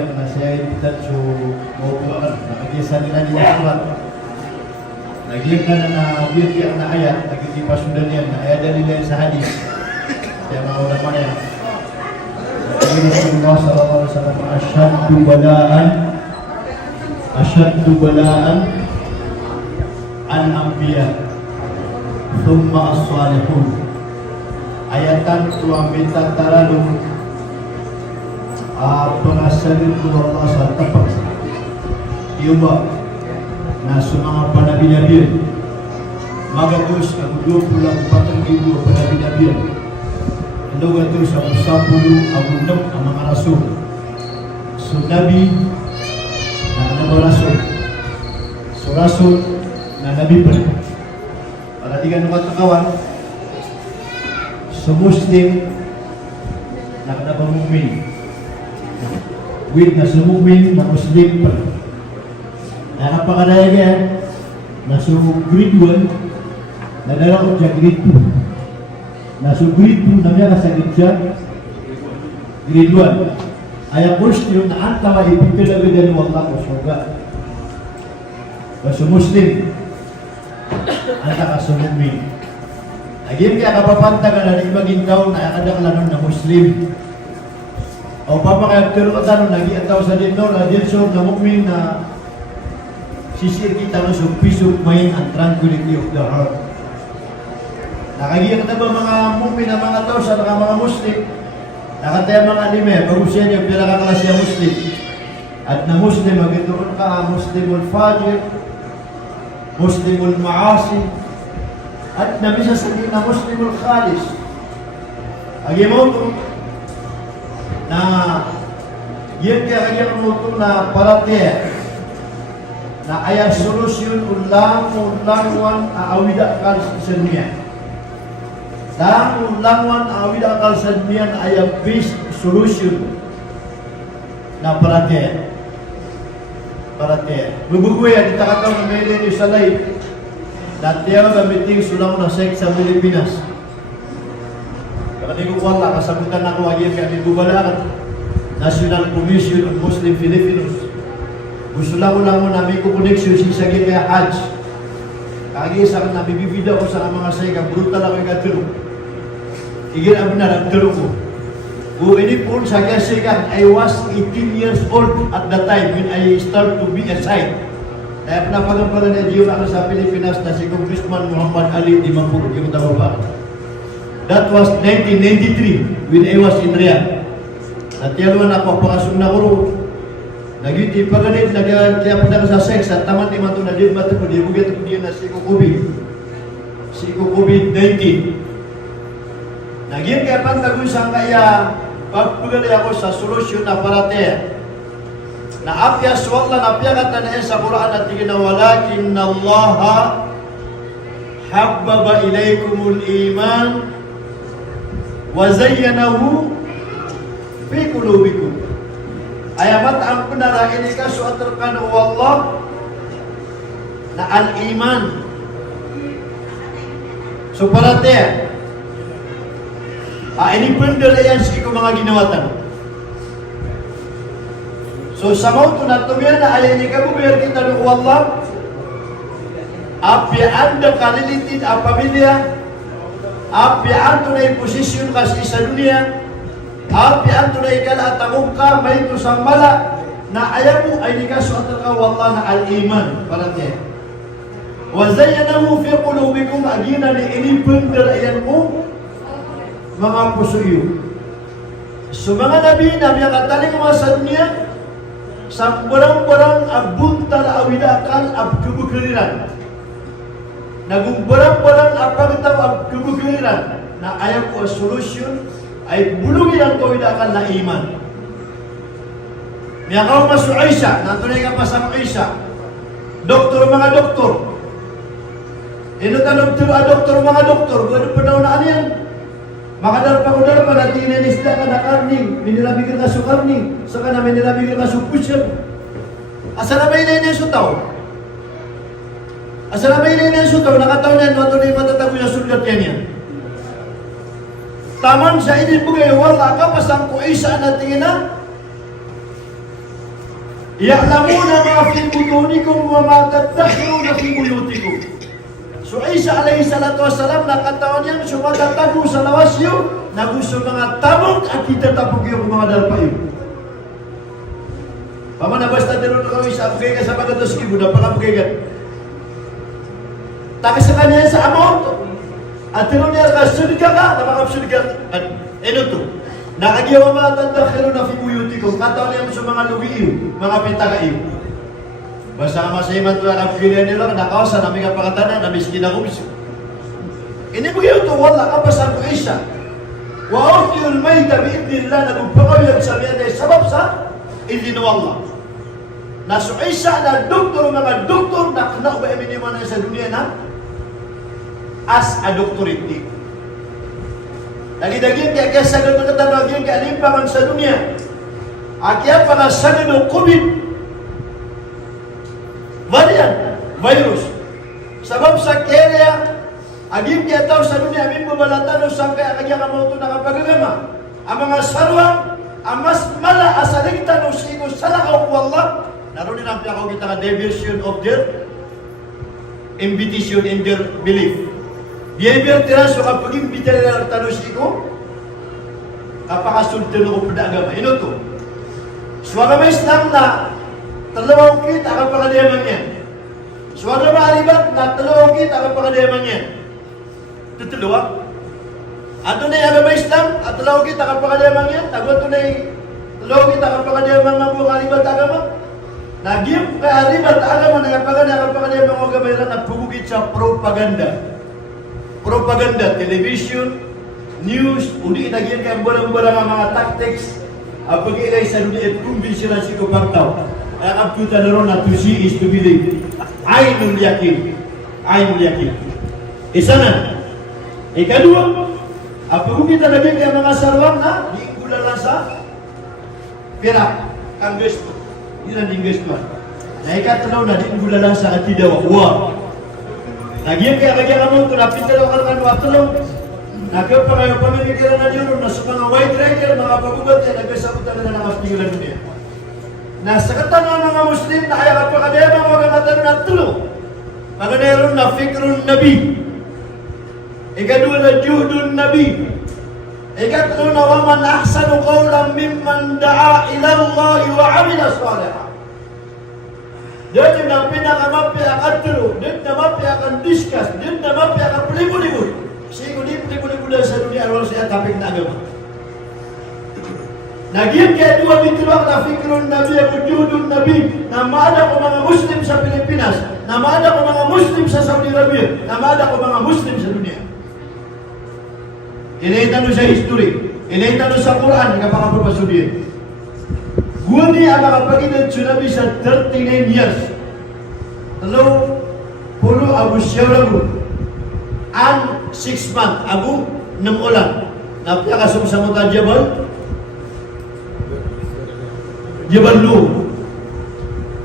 yang nasiyahin kita so maupuan. Nakagisa nila niya surat. Nagyan ka na birti ang ayat, nagkikipasudan yan, na ayat nila sa hadis. Kaya mga naman yan. Rasulullah sallallahu alaihi wasallam asyaddu balaan al-anbiya thumma as-salihun. Ayatan tu ambil talalung pengasarin ku Allah sa tapak iuba na sa mga panabi-nabiyan magagus ang 24,000 panabi-nabiyan. Ando ito sa 10 abundang ang mga rasul. So nabi na nabarasul. So rasul na nabi pa. Para di ka nakatakawan, so Muslim na nabamumin. With na sumumin na Muslim pa. Nakapakadaya ka na so grade 1 na narakot siya grade 2. Naso grade 2 na niya kasagit siya grade 1 ay ang Muslim na antawa ipipilagay ng Allah ko surga. Naso Muslim anta ka sumumin. Agim kaya kapapanta ka na ibaging tao na akadakalanon na Muslim. O papakayag tiro ka tanong naging tao sa dito na dito na mukmin na sisir kita no so peace of mind and tranquility of the heart. Nakagiyak na ba mga mu'min na mga tao sa mga Muslim? Nakataya mga anime, bagus yan yung pinakaklase Muslim. At na Muslim, magituon ka, Muslimul Fajr, Muslimul Maasi, at nabisa sabihin na Muslimul Khalis. Agi mo ito, na yan kaya kagiyak mo ito na paratiya, na ayang solusyon ulang-ulangwan aawida ka sa niya. Dahil ulangwan awid akal sadmian ayam best solution na parate. Bubugoy ang itakataw na meron yung salay. Dati ako gamitin sulang na seks sa Pilipinas. Kasi ko wala, kasagutan ako agyan kami bubalakan. National Commission on Muslim Filipinos. Gusto lang mo na may kukoneksyon si Sagin kaya Hajj. Kagi sa na bibibida ko sa mga sayga, brutal ako yung katulog. Igin ang pinaragtulog ko. Ini pun saya segan, I was 18 years old at the time when I start to be a child. Kaya pinapagampan na Diyo ako sa Pilipinas na si Congressman Muhammad Ali di Mampur, yung tawag. That was 1993 when I was in Riyadh. At yan naman ako, pakasong na kuro. Nagiti paganit, kaya padang sa sex, at taman di man ito na din mati ko, di bugat ko diyan na si COVID-19. Naging kaya pantagusang kaya pagpagali ako sa solusyon na parate na apya suwala na apya kata na sa Quran at tigina walakin Allah habbaba ilaykumul iman wa zayyanahu fi qulubikum. Ayamat ang penara ini ka suatarkan Allah na al-iman. So parate ini benda yan sa ikaw mga ginawatan. So sa mga tunatumian na ayaw niya kabubayar kita ng Allah, api anda kalilitin ang pamilya, api ando na posisyon kasi sa dunia, api ando na ikalatamong ka, may tusang mala, na ayaw mo ay nikasuatal ka Allah na al-iman. Parang yan. Wazayyanahu fi qulubikum agina ni ini benda yan mo, mga puso iyo. So mga nabi na kataling mga sa dunia, sa barang-barang abuntal awidakan abkubukiliran. Naging barang-barang apagitaw abkubukiliran na ayaw ko solusyon ay bulungin ang kawidakan na iman. Niya ka masu Aisha, natunay ka pa sa Aisha. Doktor mga doktor. Inutanong tiro doktor mga doktor, gano'n pa daw na yan. Makadar pa natin inisda ka na karning, minilabigil na su karning, saka na minilabigil na su pusher. Asa na may na yung sutaw? Asa na may na yung sutaw? Nakataw na yun, matunay matatago yung sulat yan yan. Taman sa inibugay, wala ka, pasang ko isa na tingin na. Ya'lamuna ma fi butunikum wa ma tadakhiruna fi buyutikum. So Isa alaihi salatu wassalam nakatawan yan, sumatatago sa lawas yun, nagusto mga tabog at kita tapog yung mga dalpayo. Pamanabas na din kami sa apagay ka sa pagkatos kibo, napakapagay ka. Taki sa kanya sa amount. At tinong niya ka, sud ka, napakapsud ka. At ano to? Nakagiyaw mga tadakhiro na fi buyutikum, katawan niya sa mga lugiyo, mga pitakayo. Basta nga masayiman ito ang apagay nila, nakawasa namin ang pakatanan, na miskin ako miskin. Inibigay ito, wala ka pa sa Isa. Wa ufiyul mayta bi'idnillah, nagpapakawiyag sa miyan ay sabab sa idinu Allah. Naso Isa na doktor, mga doktor na kanao ba iminiman na sa dunia na as a doctorate. Lagi-daging kaya sagad na katanagin kaya alimpangan sa dunia. Kaya pa nga sagad ng COVID variant, virus. Sabab sa kaya agim kaya tao sa dunia, amin mabalatan o saan kaya kaya mo ito nakapagagama. Ang mga sarwang, ang mas mala asaligtan o sigo salakaw ko Allah, naroon din ang piyakaw kita nga diversion of their invitation in their belief. Behavior tiraso kapag imbita nila ang tanong sigo, kapakasultan ako pagdagama. Ino to. Suwaga may Islam na talawang kita ang pagkadiyaman yan. Suwaga maalibat na talawang kita ang pagkadiyaman yan. Tutuluwa. Ato na yung agama Islam, at talawang kita ang pagkadiyaman yan. Tagot na yung talawang kita ang pagkadiyaman ng mga alibat agama. Nagyim kay alibat agama na pagkadiyaman ng agama yan na pugugit sa propaganda. Propaganda, television, news, uli itagyan kaya barang-barang ang mga tactics ang pag-ilay sa dunia at kumbinsilan si Kupagtaw. Ang abtuta na ron na to see is to believe. Ainul yakin. Ainul yakin. Isa na. Ikadua, ang pag-umita na kaya mga sarwang na di kulang lang sa Perak, Congressman. Hindi na Congressman. Na ikatalaw na di kulang lang sa Atidawa. Wow. Nagyan kaya kamu ito, napintalaw ka naman watulong. Nagyan pa kayo pamimigyan na niyo na sa mga white rider, mga pagubat yan, nagkasabutan na ng kapigilan niya. Nasa katanong mga Muslim na kaya kapag kadema mga matanong na tulo. Mga neron na fikrun nabi. Ikadua na juhdun nabi. Ikatlo na waman ahsanu qawlan mimman da'a ilallahi wa amila salihah. Dia na pinakamapi akan terus, dia na mapi akan discuss, dia na mapi akan pelibut-libut. Sehingga dia pelibut-libut dari dunia luar saya tapik na agama. Nagyan kaya dua ditulang na fikrun Nabi, wujudun Nabi, nama ada ko mga Muslim sa Pilipinas, nama ada ko mga Muslim sa Saudi Arabia, nama ada ko mga Muslim sa dunia. Inaitan sa history, inaitan sa Quran, kapag dia. Guni ang nakapagitan tsunami sa 39 years. Hello, pulo Abu Syarabu. And 6 months, Abu 6 ulan. Napakasong sa mga Jabal Lu.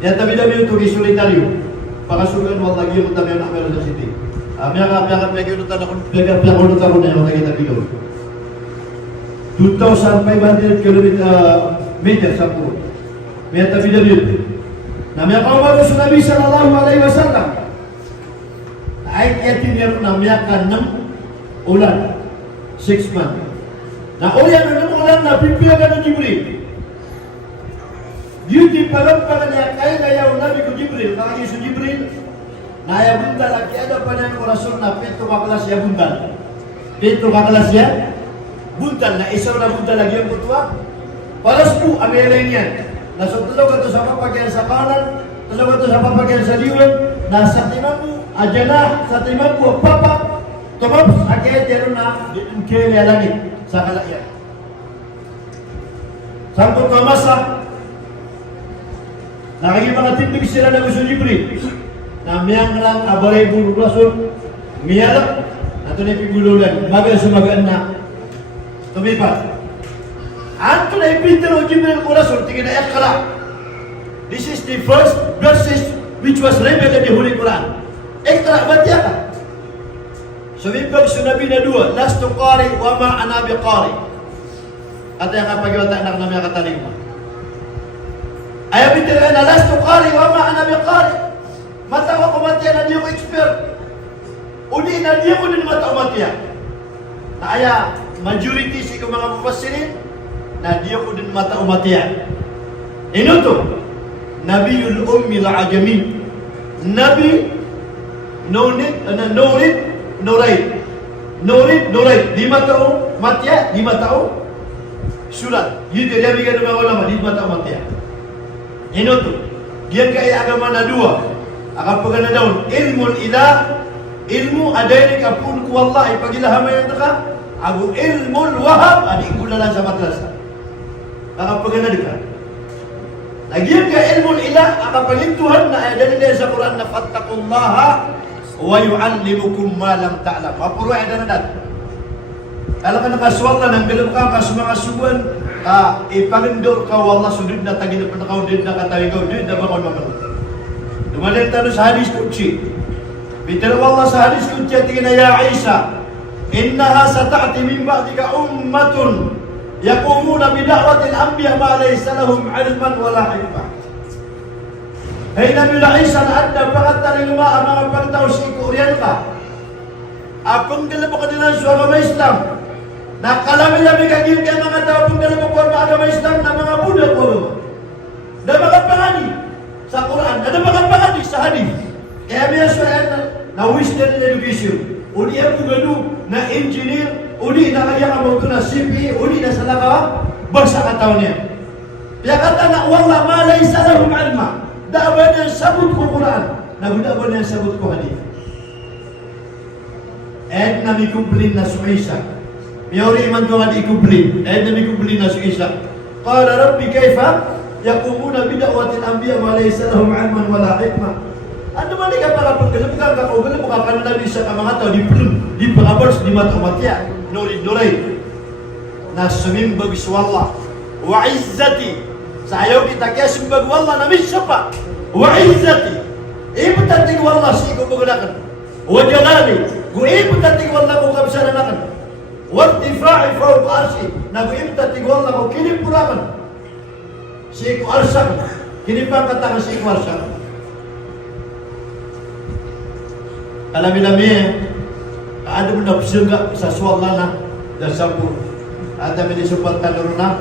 Yan tabi-tabi ito kisulitaryo. Pakasugan mo lagi yung tabi ang Amelia City. Piyaka pinutan ako na yung tabi-tabi doon. 2,500 meter sa po. May tabi na yun. Na may kaumaro sa Nabi sallallahu alaihi wasallam. Ay kiyatin niya na may kanang ulan. 6 months. Na ulan na ulan na pipiyagan ng Jibril. Beauty palang niya kaya yaw Nabi ko Jibril. Kaya sa Jibril. Na ayaw buntal. Kaya ada pa niya ko rasul na Petro kaklas ya buntal. Petro kaklas ya buntal. Na isaw na buntal lagi ang kutuwa. Palas po, ameleng yan. Nasa tulog ito sa papagyan sa kanan, tulog ito sa papagyan sa liwan, nasa timan mo, adyan sa timan mo, papa, tumapos, agay, dyan na, kaya langit, sa kalakyan. Sangkot na masa, nakaging mga tindig sila na gusto libre, na miyang lang, abalay bulu rason, miyalap, nato na ipigululan, magal sumagaan na, tumipat. Anto na ipintero Jibril ko rasul, tingin na Iqra. This is the first verses which was revealed in the Holy Quran. Iqra, batia ka. Sumibag sunabi na dua, lastu qari wa ma ana biqari. At yung kapag-iwata na namin kataling mo. Ayaw bitin na last to qari wa ma'ana biqari. Mata ko kumatiya na di ko expert. Udi na di ko din mata kumatiya. Na aya majority si ko mga mufassirin na di ko din mata kumatiya. Ino to Nabiyul Ummi al-Ajami. Nabi no read. 5 tahun matiya, 5 tahun surat. Itu dia bikin mga ulama 5 tahun matiya. Ino to dia kaya agama na dua. Akan pagana daun ilmu ilah, ilmu adai kapun ku Allah ipagilahamay ka. Agu ilmu wahab adik gulalan sa madrasah. Akan pagana dekat. Lagian ka ilmu ilah akan palintuhan na ada din sa Quran na fattaqullaha wa yu'allimukum ma lam ta'lam. Mapuro ada nadat. Kalau ka nakaswalla nang bilang ka mga subuan ipagindor ka wallah sudid na tagin na kau din na katawi kau din na bangon makan. Dumalit tayo sa hadis kutsi. Bitar wallah sa hadis kutsi tingin ya Isa, innaha sata'ti min ba'dika ummatun yaqumuna bi da'watil anbiya ma laysa lahum 'ilman wala hikmah. Hey Nabi Isa na adda pakat taring mga pagtaw si Korean ka. Apong dala mo kanila sa agama Islam. Nakalami-lami kagin kay mga tao pong dala mo ko ang agama Islam na mga budak ko. Na mga pangani sa Quran, na mga pangani sa hadith. Kaya biya sa na Western education. Uli ako gano na engineer, uli na kaya ka mo na CPA, uli na sa laka, basa ka tao niya. Kaya kata na wala malay sa lahum alma. Daban niya sabot ko Quran, nagudaban niya sabot ko hadith. Ed na may kumplin na suisa. Miyori iman ko nga di kumplin. Ed na may kumplin na suisa. Qala Rabbi kayfa yaqumuna bida'watil anbiya wa laysa lahum 'ilman wala hikmah. Ano man ka para pagkalap ka kaugal mo ka kanila bisa ka mga tao di pangabars di mata matya. Nuray. Na sumimbag wallah wa izzati. Sa ayaw kita kaya sumimbag wallah na misya pa. Wa izzati. Ibutatig wallah si ko pagulakan. Wa jalali. Gu'im tatig wallah ko kabsaranakan. Wa irtifa'i fawqa arshi. Na gu'im tatig wallah ko kinipurakan. Si ko arsak. Kinipang katakan si ko arsak. Alami-lami ada benda bersenggak sa swalla na dan sapur. Ada benda supat talur na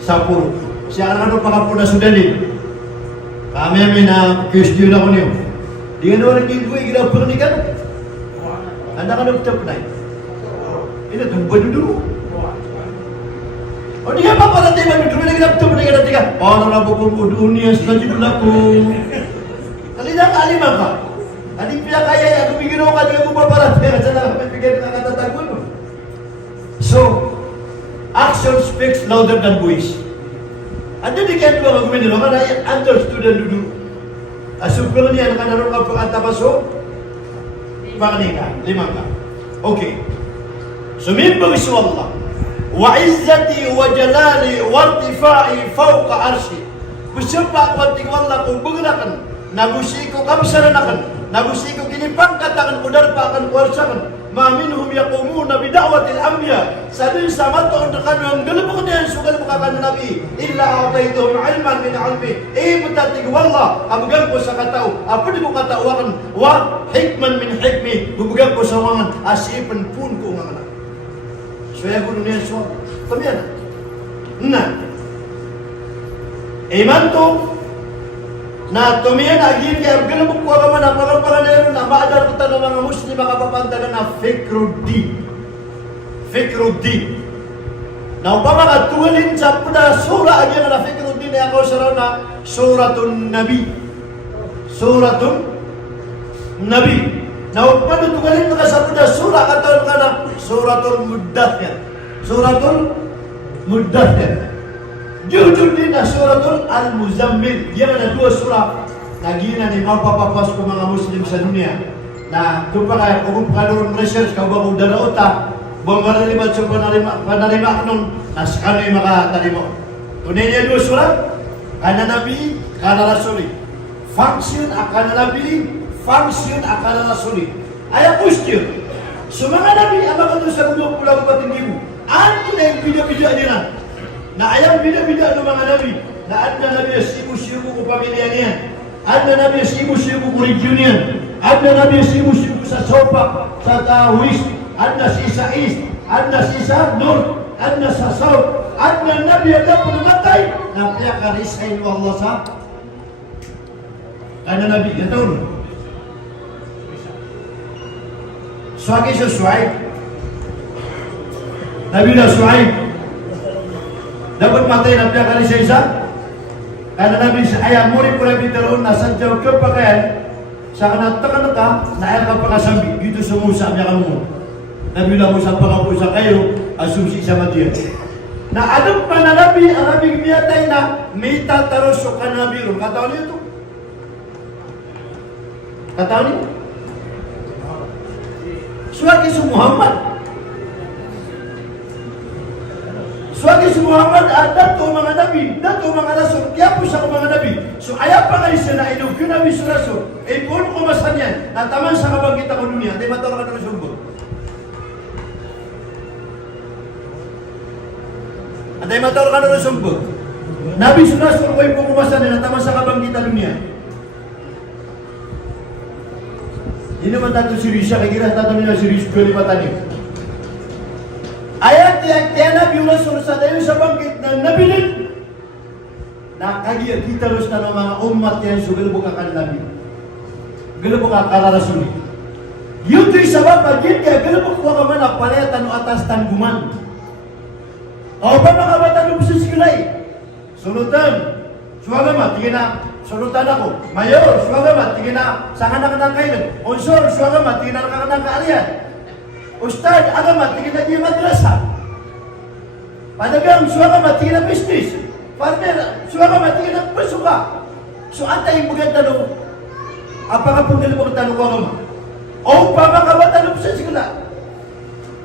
sapur. Si anak-anak pakapuna sudah ni. Kami na question ako niyo. Dengan orang ibu yang pernikahan, anak-anak kita pernah. Ini tumpah dulu. Oh dia apa nanti baru dulu lagi dapat pernikahan tiga. Orang lakukan dunia saja berlaku. Kali dah kali maka. Adik pihak kaya aku pikir orang juga beberapa orang saya nak pikir kata takut. So action speaks louder than voice. Anda dikait dua aku ini orang ada understood dan duduk. Asupil niya na kanarong kapag-atapaso pangnika, 5 ka. Okay. Sumimbag si Allah wa izzati wa jalali wa irtifa'i fawqa arshi. Besempak penting wallah kung bugnakan nabusi ko kabsaranakan nabusi ko kinipangkatakan udar pa akan kuwarsakan ma minhum yaqumuna bi da'watil anbiya sadin sama to undakan ang galabok niyan sugal bukakan nabi illa ataituhum ilman min ilmi butatig wallah abugan ko sa katao apa di ko katawakan wa hikman min hikmi bubugan ko sa wangan asipan pun ko nga anak saya guru niyan so pamiana na iman to na tumiyan agin kaya galabok ko agama na pangapanganero na maadar kita ng mga Muslim makapapantagan na Fikruddin. Na upama katuwalin sa puda surah agin na Fikruddin na ako sa na Suratun Nabi. Na upama tuwalin ka sa puda surah kataon ka na Suratul Muddathir. Jujur din na Suratul Al-Muzammil. Yan na 2 surah na gina ni mapapapas ko mga Muslim sa dunia. Na kung pakalurong research ka ba kung daraota, buang manalimat sa panarima nun, nas kano'y makatarimo. Tunay niya 2 surah, kana Nabi, kana Rasuli. Function akana Nabi, function akana Rasuli. Ay question. So mga Nabi, ang mga sa mundo pulang patindibo, ano na yung bida-bida nila? Na ayang bida-bida ng mga Nabi, na adna nabi sibu-sibu ko pamilya niya. Adna nabi sibu-sibu ko region niya. Adna nabi sibu-sibu sa Sopa, sa West, adna sa East, adna sa North, adna sa South. Adna nabi ada panamatay. Napaya karisay mo Allah sa adna nabi. Ito. Swagi sa Shuaib. Nabi na Shuaib. Dapat matay na pia kali sa isa. Karena Nabi ayah murid pula bitaroon na sadyaw kepakaian sa kanata-kanata na ayaw ka pakasambi. Dito sa Musa niya kamu. Nabi na Musa pakapusa kayo asumsi sa matiyan. Na anong pa na Nabi ang Nabi miyatay na mita taroso ka Nabi ron. Kataon niyo ito? Kataon niyo? Suwagi sa Muhammad. Suwagi si Muhammad dato mga nabi, dato mga rasul, kaya po siya mga nabi. So ayaw pa kayo siya na ilog yun nabi sa rasul. Eh puno ko masan yan, na taman sa kabanggit ako dunia, di matawag ka na sumbot. At di matawag ka na sumbot. Nabi sa rasul, kaya po kumasan yan, na taman sa kabanggit ako dunia. Hindi naman tato si Risha, kaya kira tatamin na si Risha, kaya matanim. Ayat yang tiada biula sursa dayu sa bangkit na nabilin. Nakagiya kita terus na mga umat yang sugal buka kan nabi. Gila buka kala rasuli. Yuto sabab pagin kaya gila buka ka man apalaya tanu atas tangguman. O pa mga bata ng busis kilay. Sulutan. Suwagama, tingin na sulutan ako. Mayor, suwagama, tingin na sa kanak-kanak kayo. Unsur, suwagama, tingin na kanak-kanak kaalian. Ustad, agamat, tingin na di madrasa. Padagang, suwagamat, tingin na business. Farmer, suwagamat, tingin na pasuka. So, antay yung mga tanong, apakapong dalawang tanong ko agamat. O, pamakabatanong sa sigla.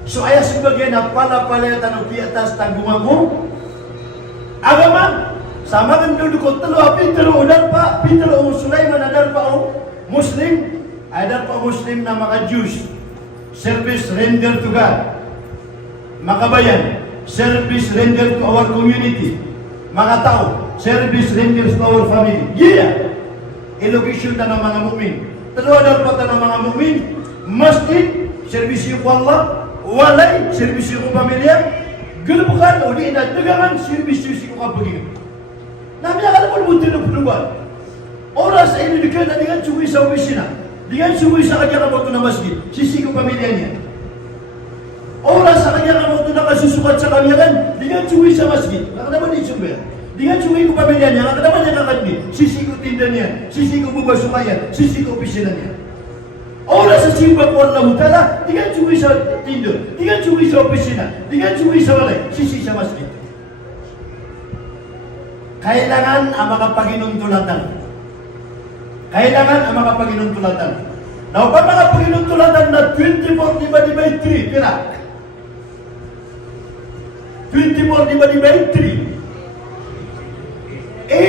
So, ayah sebagai na pala-pala tanong di atas tanggungan mo. Agamat, sama kan duduk ko talo, pitalo, udar pa, pitalo, Sulaiman, adar pa o Muslim, adar pa Muslim na mga Jews. Service render to God. Makabayan, service render to our community. Mga tao, service render to our family. Yeah! Elocation na ng mga mu'min. Taluadar pa ng mga mu'min. Masjid, servisyo ko Allah. Walay, servisyo ko pamilya. Gulubukan, o di na dagangan, servisyo ko kapagin. Namanya ka naman buti ng penubuan. Oras sa inyo dikita dengan cumi sa opisina. Dengan sungguh sa kanya kamu na masjid, sisi ko pamilyanya. Oras sa kanya kamu na nakasusukat sa kamyakan, dengan sungguh sa masjid. Nakadaman din sumber. Dengan sungguh ko pamilyanya, nakadaman niya kakadni. Sisi ko tindanya, sisi ko bubasukayan, sisi ko opisinanya. Oras sa simba ko Allah Ta'ala, dengan sungguh sa tindo, dengan sungguh sa opisina, dengan sungguh sa walay, sisi sa masjid. Kailangan ang mga paginuntulatan. Kailangan ang mga paginuntulatan. Na upang mga paginuntulatan na 24 divided by 3, pira. 24 divided by 3.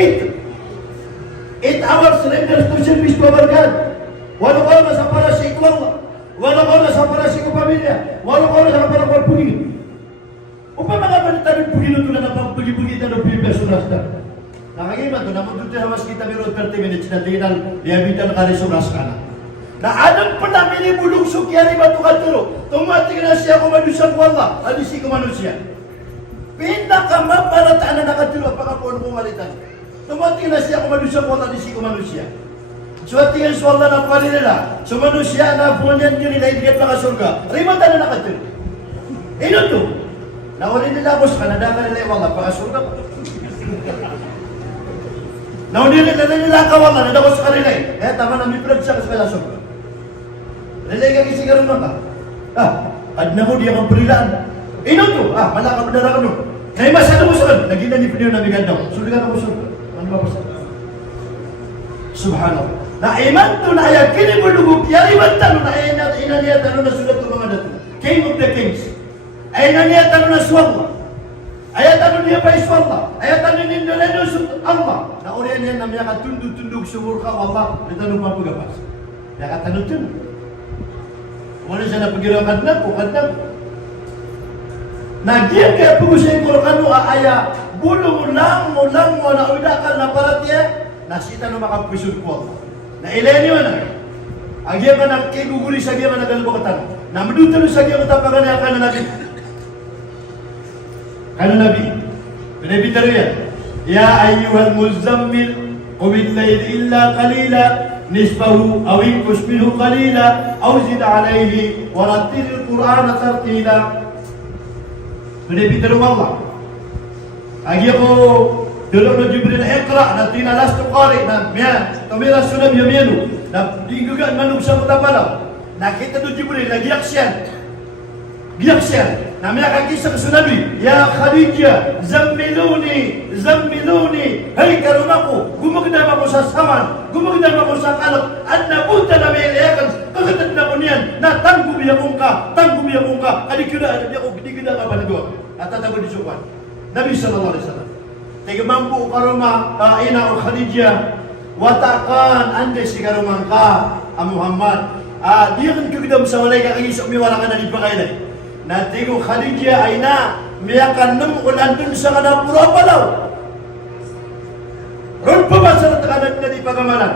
8 hours render to service to our God. 8 oras sa para sa ikaw Allah. 8 oras sa para sa ikaw pamilya. 8 oras sa para sa pagiging. Upang mga panitanin paginuntulatan na pagiging na pagiging nakagima to, naman doon hamas kita meron 30 minutes na tinal, diabitan ka rin suras ka na. Na anong pa namin ibulong sukyari ba ito katuro? Tumating na siya kumanusan ko Allah, alisi kumanusia. Pinakamaparataan na nakaturo, pakapuan kong malitan. Tumating na siya kumanusan ko Allah, alisi kumanusia. So at tingin sa Allah na pali nila, so manusia na punyan nyo nila, ibigay pa ka surga. Rimatan na nakaturo. Ino to? Nauli nila bos ka, nadaka nila yung Allah, pakasurga pa. Now dili na nila kawalan na daw sa kanila eh. Kaya tama na may plug siya sa kalasok. Nalay ka kisigaron mo ka. Adna mo di akong perilaan. Ino to, malaka mo na no. Kaya masada mo sa kan. Lagi na ni piniyo na bigyan daw. Suligan ako sa ano ba sa? Subhanallah. Na iman to na ayakin mo lugog. Yari man tano na ina niya tano na sulat to mga dato. King of the kings. Ina niya tano na swalla. Ayat anu dia pa iswalla, ayat anu ni Indonesia Allah. Na orang yang namanya tunduk-tunduk syukur ka Allah, kita lupa pegapas. Ya kata nutun. Mana sana pergi orang kadang, Nagyan kaya pag-usay ko kano aaya, bulong mo lang mo na uwidakan na paratya, nasita no makapwisod ko. Na ilenyo na. Agyan ka na kiguguri sa agyan ka na galubakatan. Na madutalo sa agyan ka tapagan niya ka na nabi. Kano nabi? Pinabitaro yan. Ya ayyuhal muzammil, qumil layl illa qalila, nisbahu aw inqus minhu qalila, aw zid alayhi, warattilil Qur'ana tartila. Pinabitaro Allah. Agyan ko, dulu na Jibril Iqra na tinalas to qari na miya tumira sunab yaminu na digugan manug sa mutabalaw nakita do Jibril nagyak siya na miya kakisa sa sunabi ya Khadijah zammiluni hay karumako gumagdam ako sa saman gumagdam ako sa kalap at napunta na may ilayakan kagatad na ko niyan na tanggubiyakong ka kadikida ako gidigida ka banagwa at tatagod di sukan Nabi sallallahu alaihi wasallam Tigamampu karuma ina o Khadijah watakan ande si karumang ka Muhammad dia kan kagdam sa walay kakisok mi wala ka na di pakailay na tigo Khadijah ay na miyakan nam ulan dun sa kana pura palaw ron pa ba sa takanan na di pagamalan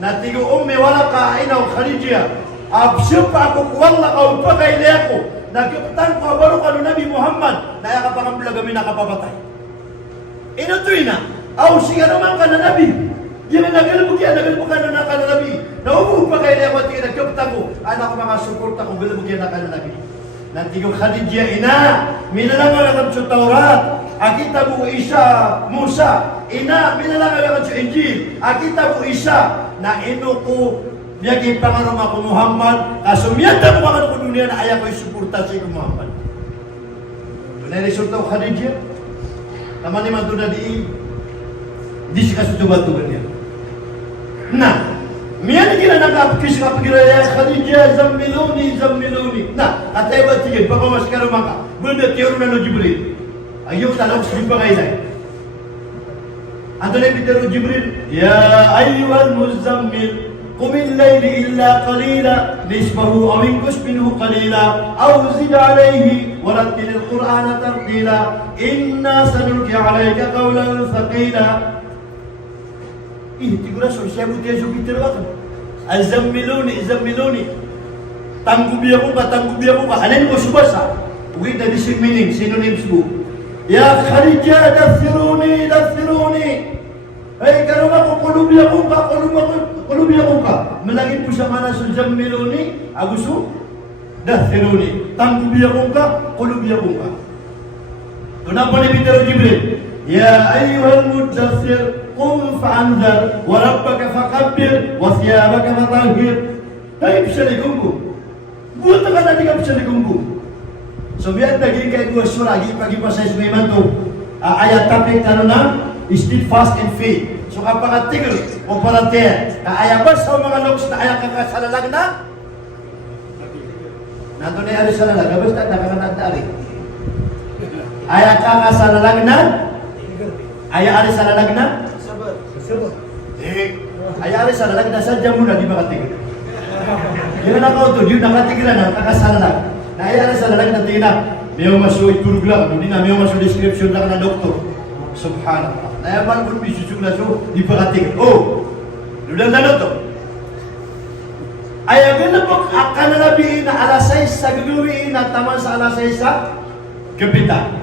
na tigo ummi wala ka ina o Khadijah absyo pa ako wala ka pakailay ako nagkapitan ko baro ka Nabi Muhammad na yakapangambula kami nakapapatay Inutuin na, siya naman ka na Nabi. Yan ang nagalabog ka na ka na Nabi. Naubo pa kayo na yung tingin, nagkapta ko. Anak ko mga suporta kung galabog yan na ka na Nabi. Nantigong Khadijah, ina, minalangan ang sa Taurat. Akita mo isa, Musa. Ina, minalangan ang sa Injil. Akita mo isa, na ino ko, biyagin panganom ako Muhammad. Kasumiyanta mo mga ko dunia na ayaw ko isuporta sa iyo Muhammad. Tunay resulta ko Khadijah. Naman naman ito na di siya kasutuban-tuban niya. Na, miyan gina nakapkis ka pagkiraya Khadijah, zammiluni. Na, katay ba tigil, pagkamas ka naman ka, bunda tiyoro na no Jibril. Ayaw talaw sa yung pangaylay. Ano na yung Jibril? Ya ayyuhal muzammil, qumil layli illa qalila, nisbahu aw inqus minhu qalila, aw zid alayhi, warattilil Qur'ana tartila. Inna sanulqi alayka qawlan thaqila. Tigura siya buti sa bitirakan. Zammiluni. Tanggubi ako ka. Alin mo subasa? With the distinct meaning, synonyms mo. Ya Khadijah, dathiruni. Ay, karuma ko, kulubi ako ka. Malagin po sa mana sa zammiluni, aguso, dathiruni. Tanggubi ako ka, kulubi ako ka. Kenapa dibitaro Jibril? Ya ayyuhal muddathir qum fa'anzar wa rabbaka fakabbir wa thiyabaka fatahhir. Ay bisa digunggu. Buat ka na di ka bisa digunggu. So biar daging kay dua surah pagi pasay Sulaiman to. Ayat topik kanuna steadfast and faith. So kapag tigil o parater, ayat ba sa mga loks na ayat kakasalalag na? Nato na ari salalag, basta nakakanadari. Ayat kakasalalag ayat ari salalag na? Sabar. Ayat ari salalag na sadya muna di makatigil. Yun ako to, yun nakatigil na kakasalalag. Na ayat ari salalag na tina. May masuk itulog lang, hindi na may masuk description lang na doktor. Subhanallah. Nayaman pun bisusuk na so di makatigil. Dudan na to. Ayat na po akan nalabihin na alasay sa gagawin na tama sa alasay sa kapita.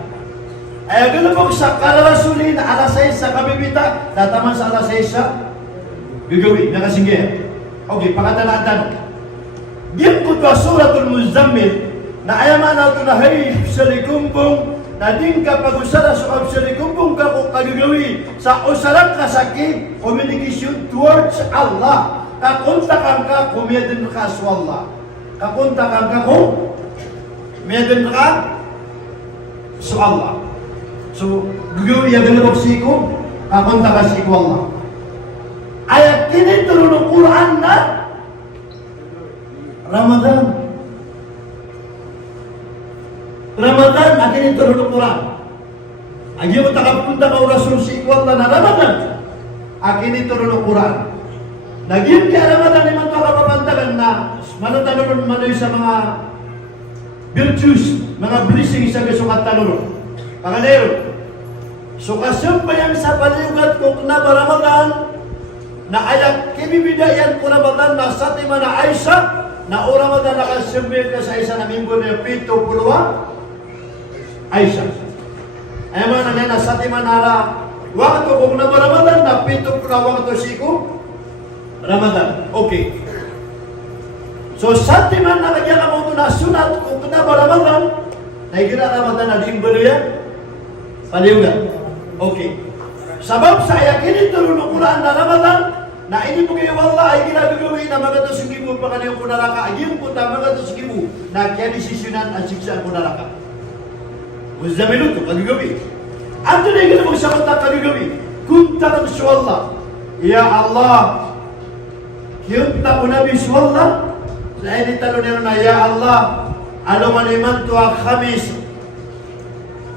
Ay gano'n po sa kalarasulin na alasay sa kabibita, tataman sa alasay sa gagawin, nakasingge. Okay, pangatanaan. Diyan ko ito suratul Muzammil na ayaman na ito na hay salikumbong na din kapag usara sa salikumbong ka kung kagagawin sa usarang kasaki communication towards Allah. Kakuntakan ka kung medan ka sa Allah. Kakuntakan ka kung medan ka sa Allah. So, gagawin yung galabog siko, kakunta ka siko Allah. Ayat kini turun ng Quran na Ramadan. Akin ito turun ng Quran. Agi mo takapunta ka Rasul siko Allah na Ramadan. Akin ito turun ng Quran. Nagyan kaya Ramadan ni man kapapantagan na manutanunod manoy sa mga virtues, mga blessings sa kasukat tanong. Panganero, so kasampayan sa paliugat ko na Ramadan, na ayak kimibidayan ko Ramadan na sa tima na Aisha, na o Ramadan na kasampayan ka sa isa na minggo na pito puluwa, Aisha. Ay mga na sa tima na waktu ko na Ramadan na pito puluwa waktu siku, Ramadan. Okay. So sa timan na kaya ka mo na sunat kung na Ramadan, naikira Ramadan na din ya? Paliugat. Okay. Sabab sa yakin ito ng Quran na Ramadan, na ini mo kayo wala ay ginagagawin na magatusugin mo pa kaniyong kunaraka, ayun po na magatusugin mo na kaya disisyonan ang siksaan kunaraka. Uzza minuto, kagagawi. Anto na yung magsagot na kagagawi. Kunta ka sa Allah. Ya Allah, kunta mo na biswallah. Sa ini tanong nila na, Ya Allah, alumaniman tuwa Khamis,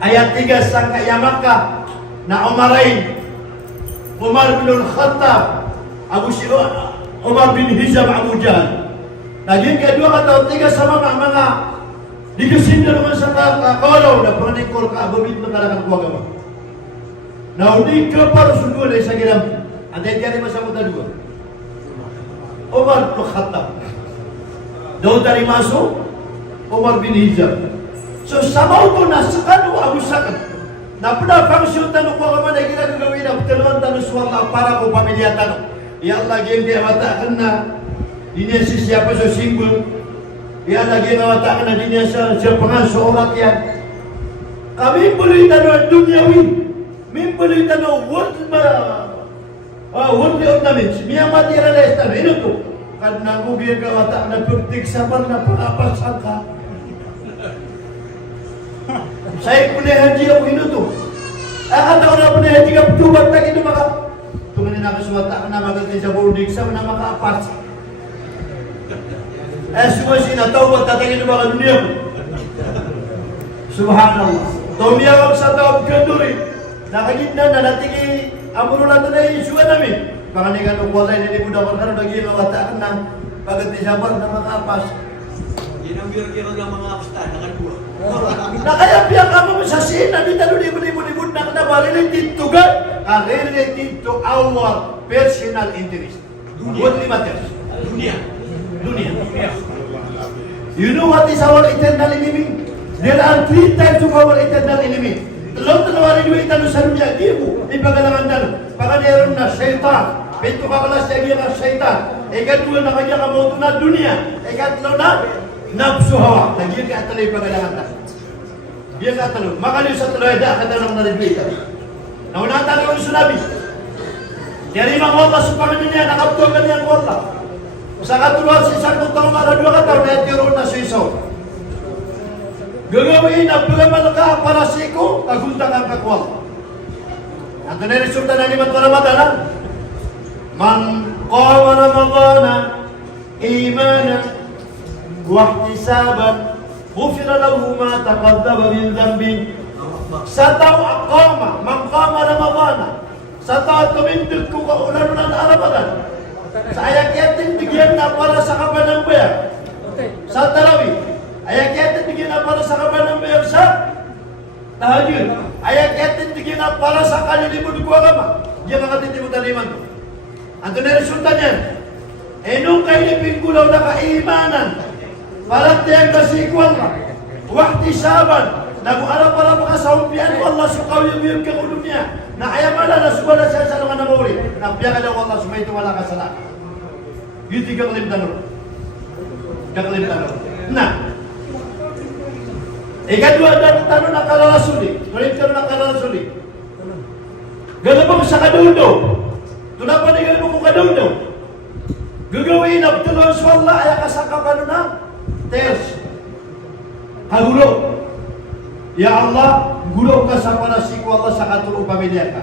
ayat 3 sang kayamaka, na Umar bin Khattab, Umar bin Hizam Abu Jahl. Naging kedua kata 3 sama mga dikasin na naman sa kakalaw na pangnikol ka ababit ng kalakan ko agama. Na hindi ka para sundul ay sa ginam. Antay tiyan masama ta dua. Umar bin Khattab. Daw dari masuk Umar bin Hizam. So sabaw to nasakan o abusakan. Na puna function tanong ko ka na ginagawin na talagang tanong suwala para ko pamilya tanong. Ya Allah game dia matakan na dinya siapa so simbol. Ya Allah game matakan na dinya sa pengasuh orang yang kami boleh tanong duniawi. Min boleh tanong world ornaments. Miya mati rala tanong ino to. Karena ko biya ka matakan na pagtik sabar na pang-apasan ka. Saya punya haji aku ini tuh. Kata orang punya haji ka tubat tak itu maka. Tunganin ako suwata na magatin sa burdik sa na makaapas. Semua sinatawat tatagin ng mga dunia. Subhanallah. Tumiyawag sa tawag kanduri. Nakagitna na natigi amuro natin na isuwa namin. Panganigan ng walay na libuda ko na naging nawata na pagati sa bar na makaapas. Yan ang biro-biro ng mga apstan, nakadua. Nakayapya ka mo sa sina, di talo di mo na related to God, related to our personal interest. What matters? Dunia. You know what is our eternal enemy? There are 3 types of our eternal enemy. Lalu tawarin mo itano sa dunia, di mo, ipagalangan dalo. Pagkadiron na syaitan, pinto kakalas niya nga syaitan. Ikadua na kanya kamoto na dunia. Ikatlo na, nafsu hawa. Nagyan ka atalay pagalangan dalo. Dia kata lu, makanya satu reda kata orang dari duit. Nah, unata lu sunabi. Dari mang Allah subhanahu wa ta'ala nakaptugan yang Allah. Sa katulad si sakot taong ala 2 kataw na tiro na siso. Gagawin na pagamal ka para siko, kagunta kang kakwal. Ang na resulta na liman Ramadan. Man qama Ramadana imanan wa ihtisaban ghufira lahu ma taqaddama min dhanbi. Sa tao aqama, man qama Ramadana. Sa tao tumindot ko kaulan ng Ramadan. Sa ayat-ayatin bigyan na para sa kabanang bayan. Sa tarawih, ayat-ayatin bigyan na para sa kabanang bayan sa tahajud. Ayat-ayatin bigyan na para sa kalilimod ko agama. Diyan ang katitimutan liman ko. Ang tunay resulta niyan, nung kailipin gulaw na kaimanan, para tiyang kasikuan ka, wakti saban, nag-uarap para makasawampian ko Allah sukaw yung kakulong niya, na ayamala na subala siya sa mga namuri, na biyakan ako Allah sumaito wala ka sala. Yun di kakalimtan ron. Nah, ikadua dan tanong na kalalasuli, kulit ka na kalalasuli. Galabang sa kadundo, tunapan na galabang kong kadundo. Gagawin na tulong sa Allah, ay kasaka ka na, ters. Hagulo. Ya Allah, gulo ka sa panasiko Allah sa katulong pamilya ka.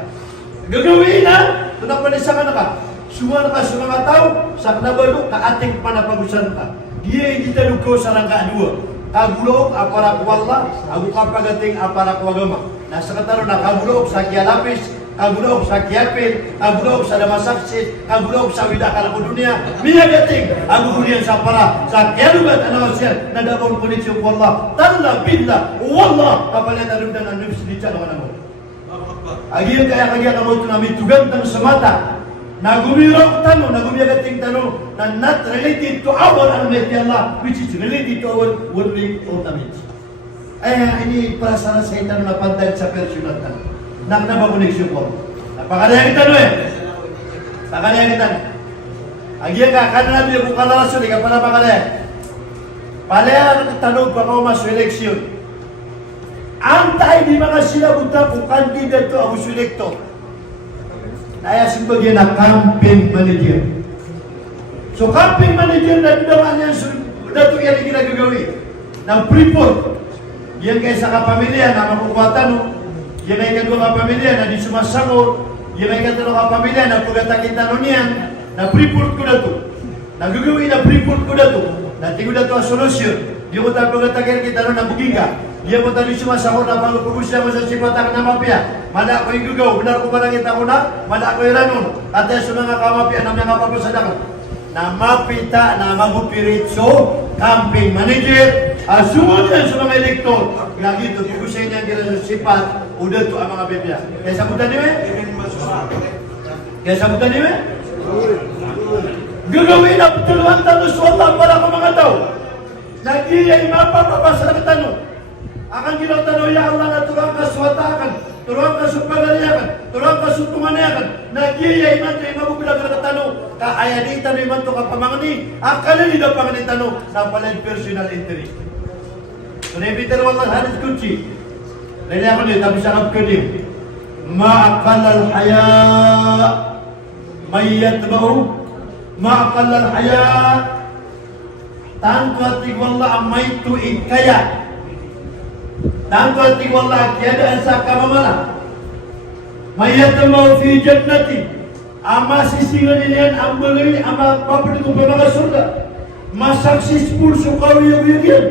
Gagawin na, tunapan na sa ka. Semua ka sa mga tao, sa knabalo, kaating panapagusan ka. Dia hindi taluko sa langka 2. Kagulok, aparak wala, agu kapagating aparak wagama. Nasa kataro na kagulok, sa kialapis, agunaog sa kiapin, agunaog sa damasaksit, agunaog sa widakal ko dunia, miyagating, agugulian sa para, sa kialugat, siya, nadabon koneksyon ko Allah, tala, billah, wallah, kapalit alumdan ang nubis di tiyan naman mo. Agil kaya kamu ito namin tugantang sa mata, nagumiraw tanong, nagumiyagating tanong, na not related to our Almighty Allah, which is related to our worldly ornaments. Ini para sa tanong na pantay sa personal tanong. Nakanabakoneksyon ko. Napakadayang tanong Napakadayang tanong. Agyan ka, kanan natin kung kalarason, ikaw pala napakadayang. Palaya ang tanong pa ko mas eleksyon. Antay di mga sinabuta kung kandidat to ang selektor. Kaya sebagai na campaign manager. So campaign manager na naman yan dato yan ang ginagagawin. Ng pre-port. Yan kayo sa kapamilya na makukuhatan no. Yan ay kadwa kapamilya na di sumasangor. Yan ay kadwa kapamilya na pagkatakitan no niyan. Na pre-port ko na to. Nagagawin na pre-port ko na to. Natingin na to ang solusyon. Di ko tayo pagkatakitan kita no na buging ka. Dia mo tadi cuma sahur na pagpupus siya mo sa sipatang na mapya. Mana ko igugaw, benar ko ba nakita ko na? Mana ko iranun. At sa mga kamapya na mga kapapasadakan. Na mapita na magupiritso, campaign manager, asunod yan sa mga elektor. Lagi ito, pupusin niya nila sa sipat, udah to ang mga bebya. Kaya sabutan niyo Gagawin na petuluhan tanong sa Allah para ka mga tao. Nagiyay mapapapasa na tanong. Akan kita tanong ya Allah na turang kaswatakan, turang kasupagaliakan, turang kasutunganiakan. Nagyayay man tayo mabubulag na tanong. Kaayani tanong man ito kapamangani. Akala nila pangani tanong na palang personal interest. So nabitin Allah hadis kunci. Lainnya ako niyo, tapi syakab kedim. Ma'akalal haya mayyatba'u. Ma'akalal haya tanto hati wallah amay tu'id kaya. Tanto hati wallah kiadaan sa kamamala. Mayyatba'u fi jannati. Ama sisingan inian ambulay ama papadikong pa mga surga. Masuccessful sukawi yung yan.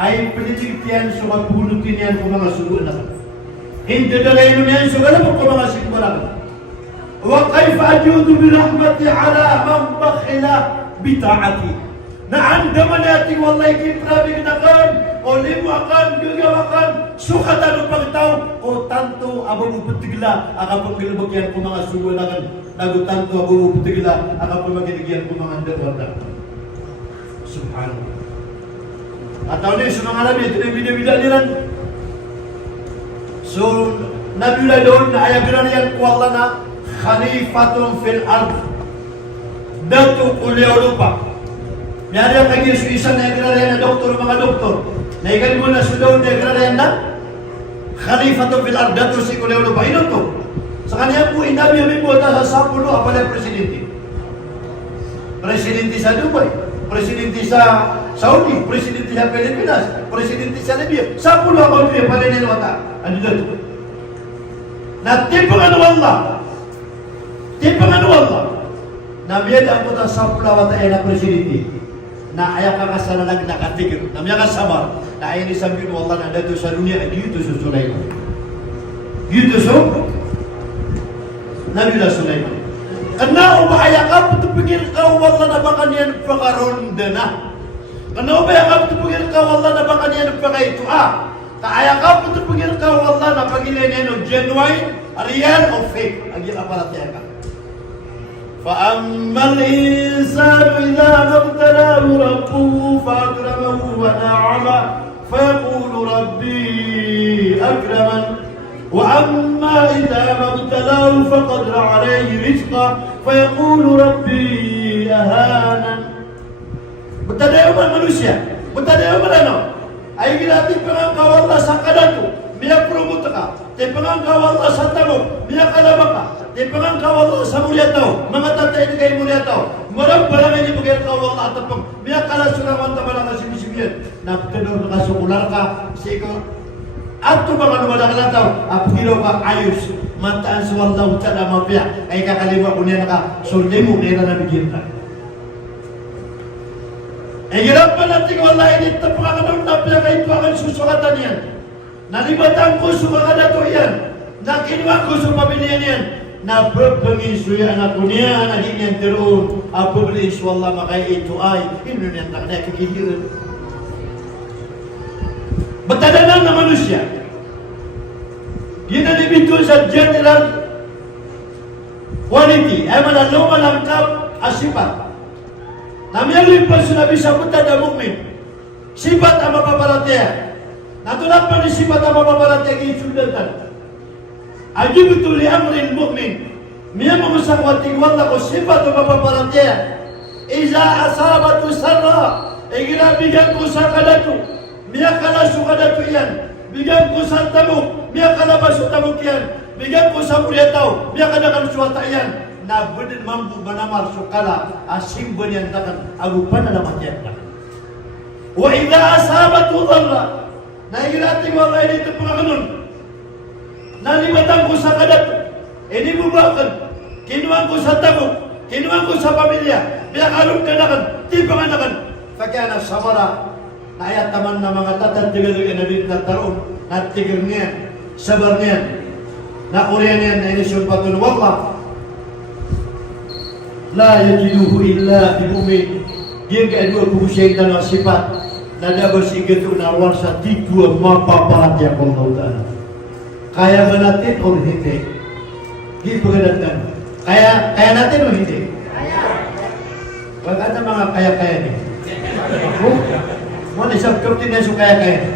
Ay penelitian sa pagbunutin yan kung mga sugo na. Hindi dalayin mo yan suga na kung mga sigmara. Wa kayfa ajudu birahmati ala man bakhila bita'ati. Naandaman natin wallahi kiprabi ginakan o limo akan gagawakan sukatan ng pagtaw o tanto abang uputigla akapang gilabagyan kung mga sugo na kan nagutanto abang uputigla akapang magigyan kung mga underwater. Subhanallah. Atau ni sunang Arabi itu bida-bida niran. So Nabi Daud na ayagan yang kuwala na khalifatun fil ard. Datu kuliah lupa. Nyari ang kagir suisan na ayagan na doktor mga doktor. Naigan mo na sudaw na ayagan na khalifatun fil ard. Datu si kuliah lupa. Ino to. Sa kanya po inabi yung ibuta sa 10 apalay presidente. Presidente sa Dubai. Presidente sa Saudi, presidente sa Pilipinas, presidente sa Libya. Sa pulo ako niya, pala niya wata. Ano dito? Na tipangan Allah. Tipangan Allah. Na biyada po ta sa pulo wata ay na presidente. Na ayak ka sa nalag nakatigil. Na miya ka sabar. Na ayan isambin Allah na dito sa dunia, dito sa Sulaiman. Dito sa Nabi Sulaiman. Karena ubaya ka pitupigil ka wala na baka niyan pagkaronda na. Karena ubaya ka pitupigil ka wala na baka niyan pagkaito Kaya ka pitupigil ka wala na pagilin niyan genuine, real o fake. Ang aparat niya ka. فَأَمَّا الْإِنسَانُ إِذَا مَا ابْتَلَاهُ رَبُّهُ فَأَكْرَمَهُ وَنَعَمَهُ فَيَقُولُ رَبِّي أَكْرَمَنِ وأما إذا ما ابتلاه فقدر عليه رزقه فيقول ربي أهانا. Betadaya man manusia, betadaya man ano? Ay ginati pangangkaw Allah sa kadatu, miya promote ka. Te pangangkaw Allah sa tamo, miya kalaba ka. Te pangangkaw Allah sa mulya tao, mga tatay ni kay mulya tao. Marang barang ini bugay ka Allah atapang, miya kala surawan tabala ka sibisibiyan. Naptenor ka sukular ka, siko ato mga lumalakala tao, apilo ka ayos, mataan sa waldaw tsada mapya, ay kakaliwa ko niya naka, solde mo, nila na bigyan ka. Ay girapan natin wala, init na pangakanong napya, kahit pa ang susukatan yan. Nalibatan ko, sukakada to yan. Na kinuha ko sa pamilya niyan. Na berpengisuya anak dunia anak ini yang terun apabila insyaAllah makai itu ay ini yang tak ada kekikiran bertadanan na manusia yun ang ibigay sa general quality ay manalo malangkap asipat na miyang pa sinabi sa punta na mukmin sifat ang mapaparataya natulad pa ni sifat ang mapaparataya kisulatan ajibu li amrin mu'min miya mamusawati wala ko sifat o mapaparatya iza asabatu sarra igira bigyan ko sa kadatu miya kalasu kadatu yan bigyan ko sa tamuk miya kalabasu tamuk yan bigyan ko sa mulia tau miya kadakan suwata yan na benar mampu menamar sukala asim benyantakan agupan dalam hati wa iza asabatu dharra na igira tingwala ini tepengakanun nalimatang ko sa kadat, ini bubakan, kinuha ko sa tabok, kinuha ko sa pamilya, pinakalong kanakan, di panganakan. Kaya na sabara, na ayat taman na mga tatantigal yung nalit na taroon, na tigir niyan, sabar niyan, na uriyan niyan, na inisyon patun, wallah, la yajiduhu illa bimumin, dia kedua kubusiyan na sifat, na dapat sigatu na warsa tiga mapapahatya Allah Ta'ala. Kaya ba natin o hindi? Hindi ba natin? Kaya natin o hindi? Kaya. Wag ata mga kaya-kaya niyo. Mo isang kaptin na so kaya-kaya.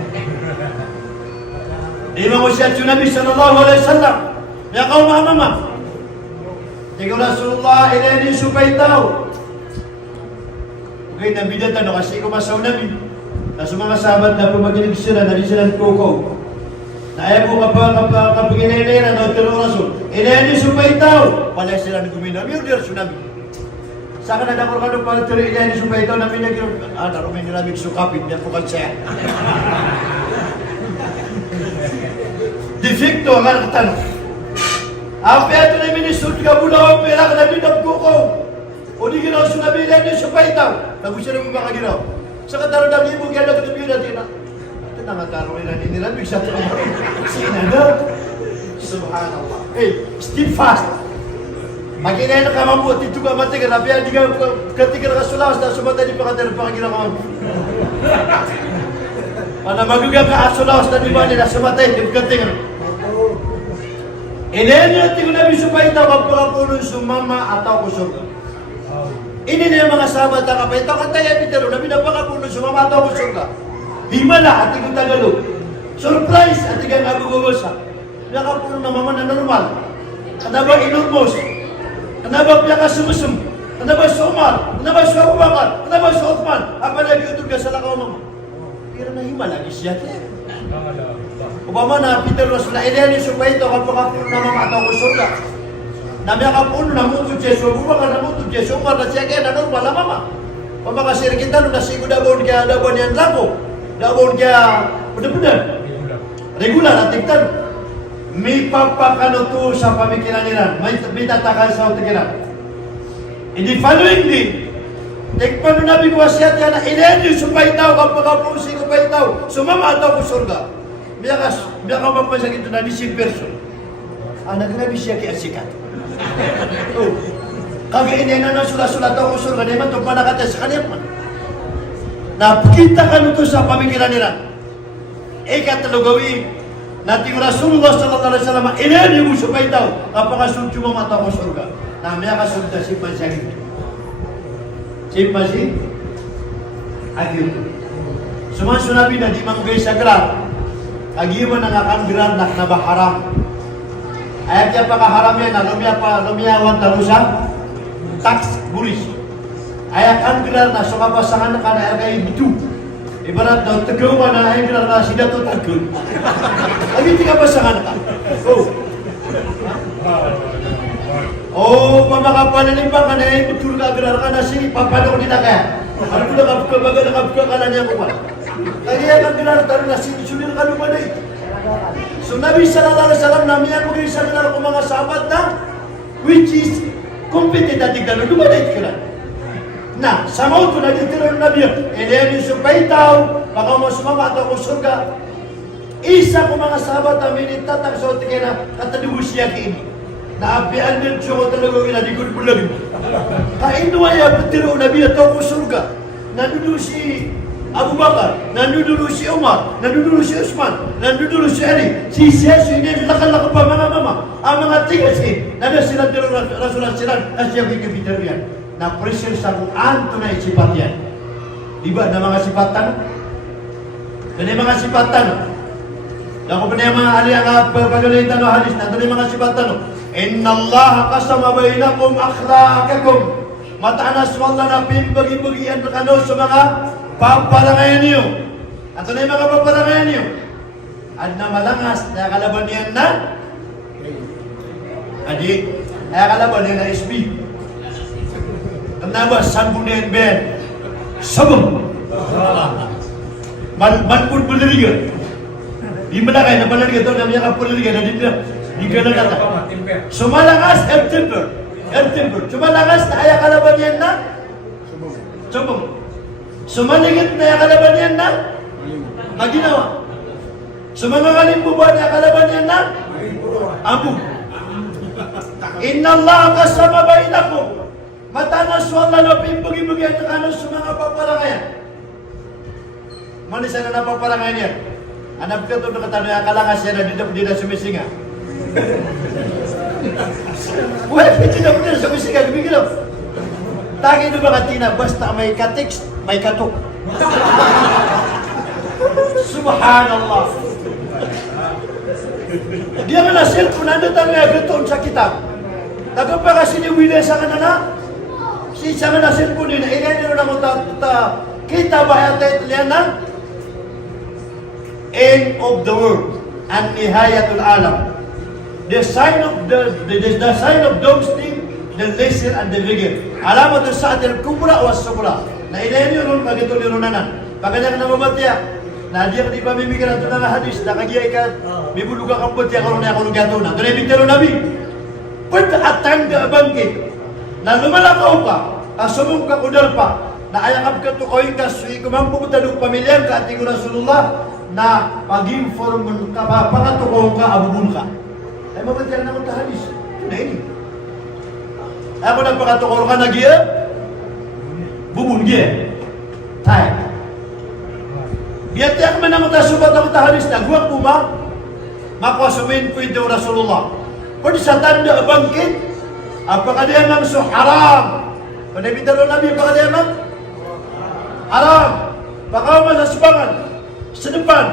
Imam Syaikhul Nabi sallallahu alaihi wasallam. Ya kaum mama. Tiga Rasulullah ini supaya tahu. Okay, Nabi datan kasi ko masaw Nabi. Na mga sahabat na pumaginig sila, na sila koko. Naya po kapag inilera na ito ng Rasul. Inilera supay tao. Palay sila ng guminam. Yung dir tsunami. Sa akin na dakor ka nung pala inilera supay tao na minagin. Narumin nila mig sukapin. Yan po kansaya. Defecto ang tanong. Ang peto na minisud ka mula ang pera ka na binabkuko. O di ginaw tsunami inilera supay tao. Nagusya na mo baka ginaw. Sa kataro na libo kaya na katabi na tina. Nakataro nila nila bisa sinada subhanallah step fast makina ka mabuti itu ka mati ka nabiya diga ketika ka sulawas na sumata di pakadar pakagila ka ana maguga ka sulawas na di ba nila sumata di ketika ini tinggal nabi supaya tahu apa sumama atau surga ini nih mga sahabat ang kapay ito kataya bitero nabi napakapuno sumama atau surga himala at ikong Tagalog. Surprise at ikong agugugusa. Nakapuno na mama na normal. Ano ba inurmos? Ano ba piyaka sumusum? Ano ba sumar? Ano ba suwabakar? Ano ba suotman? Apa lagi utog ka sa lakaw mama? Pero na himala di siya. Upama na Peter Rosla, ilyan yung supay ito kapakapuno na mama at ako surga. Namiyakapuno na mutog siya, suwabakar na mutog siya, sumar na siya kaya na normal na mama. Pamakasir kita nung nasigo dabon kaya dabon yan lako. Dabon kaya benar-benar regular at tigtan may papakano to sa pamikiran nila may tataka sa utikiran in the following day tigpano nabi ko asya tiyan na ilan yung supay tao kapag-apusi ko pa'y tao sumama tao ko surga biya ka mapasag ito na missing person nagnabi siya kaya sikat kagi ini na sula-sula tao ko surga naman itong panakatay sa kanil nakita ka nito sa pamikiran nila. Ikatlong gawin nating Rasulullah sallallahu alaihi wasallam ilan yung supay daw kapag mata ko surga. Namanya kasunta si Pasyakin. Si Pasyakin agil. Sumasunabin na di manggay sa grab. Agiwan na nga kang grab na nabaharam. Ayat niya pakaharam yan na lumiyawan talusa tax buris. Ayak kan gelar na sumapasangan ka na kay itu. Ibarat daw tagawa na ay gelar na sila to tagul. Abi tiga pasangan ka. Oh, pamakapanalimbang ka na ay betul ka gelar ka na si papano kita kaya. Ano ko nakapka ka na niya ko pa. Kaya kan gelar tayo na si sulir ka lupa na ito. So Nabi sallallahu alaihi wasallam namiyan mo sa gelar ko mga sahabat na which is competent at tignan lupa na ito gelar. Nah, sama itu lagi turun Nabi. Ini supaya tahu, maka mau semua atau surga. Isa ko mga sahabat amin itatang sa otik na katadubos siya kiini. Naapian din siya ko talaga inalikod mo lang. Kainduwa ya betiro Nabi atau ko surga. Nanudu si Abu Bakar, nanudu si Umar, nanudu si Utsman, nanudu si Ali. Si Yesus ini lakal-lakal pa mga mama. Ang mga tiga si nada sila tiro Rasulullah sila asya bigibitarian. Na presyo sa kung anto na isipatian. Diba na mga sipatan? Kani mga sipatan. Dako pa niya mga ali ang pagalitan no hadis na dali mga sipatan no. Inna Allah qasama bainakum akhlaqakum. Matanas wala na pimbagi-bagian kano sa mga paparangayan niyo. Ato na yung mga paparangayan niyo. At na malangas na kalaban niyan na adi, ay kalaban niyan na SB. Kenapa sambung dengan Ben? Sabung. Manpun peliriga. Di mana kayak apa lagi tu namanya apa peliriga dan di kana kata. Sumalangas air temper. Sumalangas na ayah kalaban yan na. Sabung. Sumalingit na ayah kalaban yan na. Maginawa. Sumangangalim bubuan na ayah kalaban yan na. Abu. Inna Allah kasama bainakum. Matanas wala na pimbagi-bagi ang kanos sa mga paparangayan. Mana sana na paparangayan yan? Anak ka ito nakatanoy, akalangas yan na dito na sumisinga. Well, hindi na po na sumisinga, bigyan lang. Tagi ito mga tina, basta may katiks, may katok. Subhanallah. Dia nga na cellphone, nandun tayo agatoon sa kitab. Tago pa kasi ni Willie sa kanana, si sana na cellphone din, inay nyo na mo kita ba yung title yan na? End of the world and nihayatul alam. The sign of the sign of doomsday, the lesser and the bigger. Alam mo ito sa atin, kubra o asubra. Na inay nyo nun, magito ni Runanan. Pagkanya na mabatya, na dia di pamimikiran ito na hadis, nakagiyay ka, bibuluga kang putya kung na ako gato na. Ito na ibigtero nabi. Pwede at tanda bangkit, na lumalakaw pa, asumong ka kudal pa, na ayakap ka tukoy ka, suy kumampo ka ng pamilyang ka, ating Rasulullah, na pag-inform ka ba, pangatukoy ka, abubun ka. Ay mabatyan naman ta hadis. Na ini. Ako na pangatukoy ka na giya, bubun giya. Tay. Biyati ako man naman ta subat ako ta hadis na, guwag puma, makasumin po ito Rasulullah. Pwede sa tanda bangkit, apakah dia ngamsu haram? Pada bintaro Nabi, apakah dia ngamsu haram? Pakaman sa subangan, sedepan,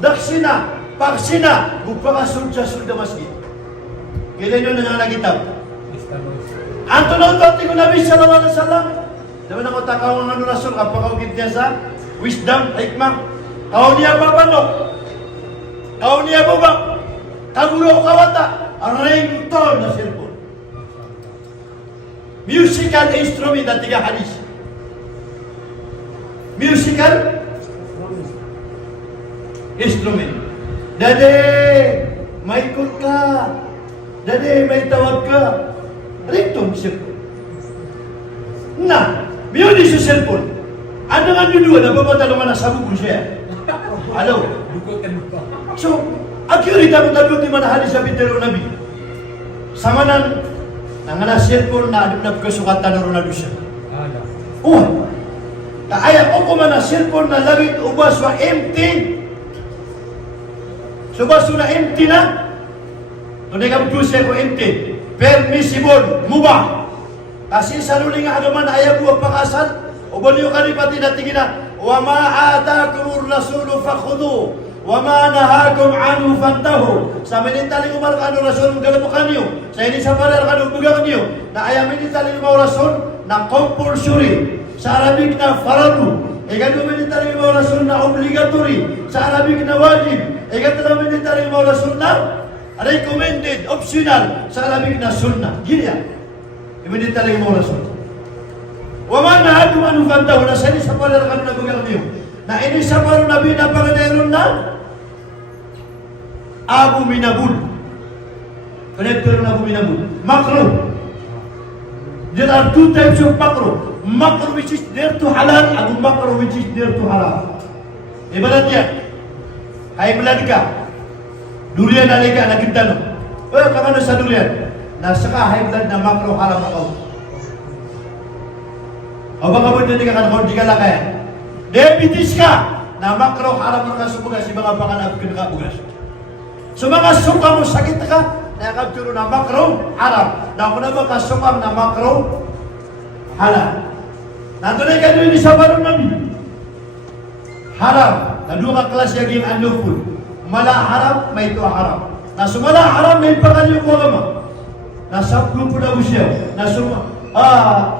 daksina, paksina, bupaka surja masjid. Kailan yun na nakitab? Anto na ito ating Nabi sallallahu alaihi wasallam. Daman ako takaw ng ano Rasul, apakah ukit niya sa wisdom, hikmah. Kau niya babanok, kau niya bubak, kagulo kawata, ringtone na cellphone. Musical instrument na tiga hadis. Musical instrument. Dade, may ikot ka. Dade, may tawag ka. Ringtone cellphone. Na, music sa cellphone. Ano nga nyo doon? Nababatalo na sa bubun siya. Hello? So, accurate ako talbot ni manahali sa bitero Nabi. Samanan, nangana cellphone na adip na kasukatan na Ronaldo siya. Oh, kaya ko man na cellphone na lagit ubas wa empty. So baso na empty na. Tunay ka mo siya ko empty. Permissible, mubah. Kasi sa luling nga agaman ayaw buwag pakasal. O baliw ka ni pati natingin na, wa ma'atakumur rasulu fakhudu. Wama nahakum anu fantahu. Sa minitaling umar kanu rasul galamukan niyo. Sa ini sa parar kanu bugang niyo. Na ayam minitaling umar rasul na compulsory. Sa Arabic na faradu. Kanu minitaling umar rasul na obligatory. Sa Arabic na wajib. Kanu minitaling umar rasul na recommended, optional. Sa Arabic na sunnah. Gini ya. Minitaling umar rasul. Wama nahakum anu fantahu. Na sa ini sa parar kanu bugang niyo. Na ini sa parar Nabi na pangadayon na Abu Minabul. Connector Abu Minabul. Makruh. There are two types of makruh. Makruh which is near to halal, Abu makruh which is near to haram. Ibaratnya, kayak belanda Durian na liga na kita no. Kakano sa durian? Nasa ka high blood na macro haram ako. O baka mo din ka di ka lakay. Diabetes ka na macro haram ka sa bugas, mga panganap ka bugas. So mga suka mo sakit ka, nakakabturo na macro haram. Na kung na ba kasukang na macro halal. Nantunay ka doon sa barong namin. Haram. Na dua ka kelas yang unlawful. Mala haram, may ito haram. Na sumala haram, may pangalan ko agama. Na sablo po na usyaw. Na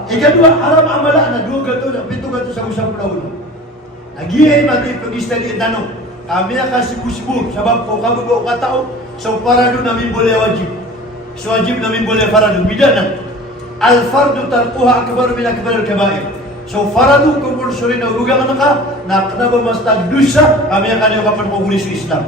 ikadua haram amala na dua gato, pito gato sa usap na ulo. Nagiyay mati pag-istali tanong. Kami na kasibusibur, sabab ko kabubo katao, so para doon namin boleh wajib. So wajib namin boleh faradu. Bidana. Al-fardu tarkuha akbar min akbar al-kabair. So faradu compulsory na urugan ka na kanaba mas tagdusa kami akan yung kapan paguli sa Islam.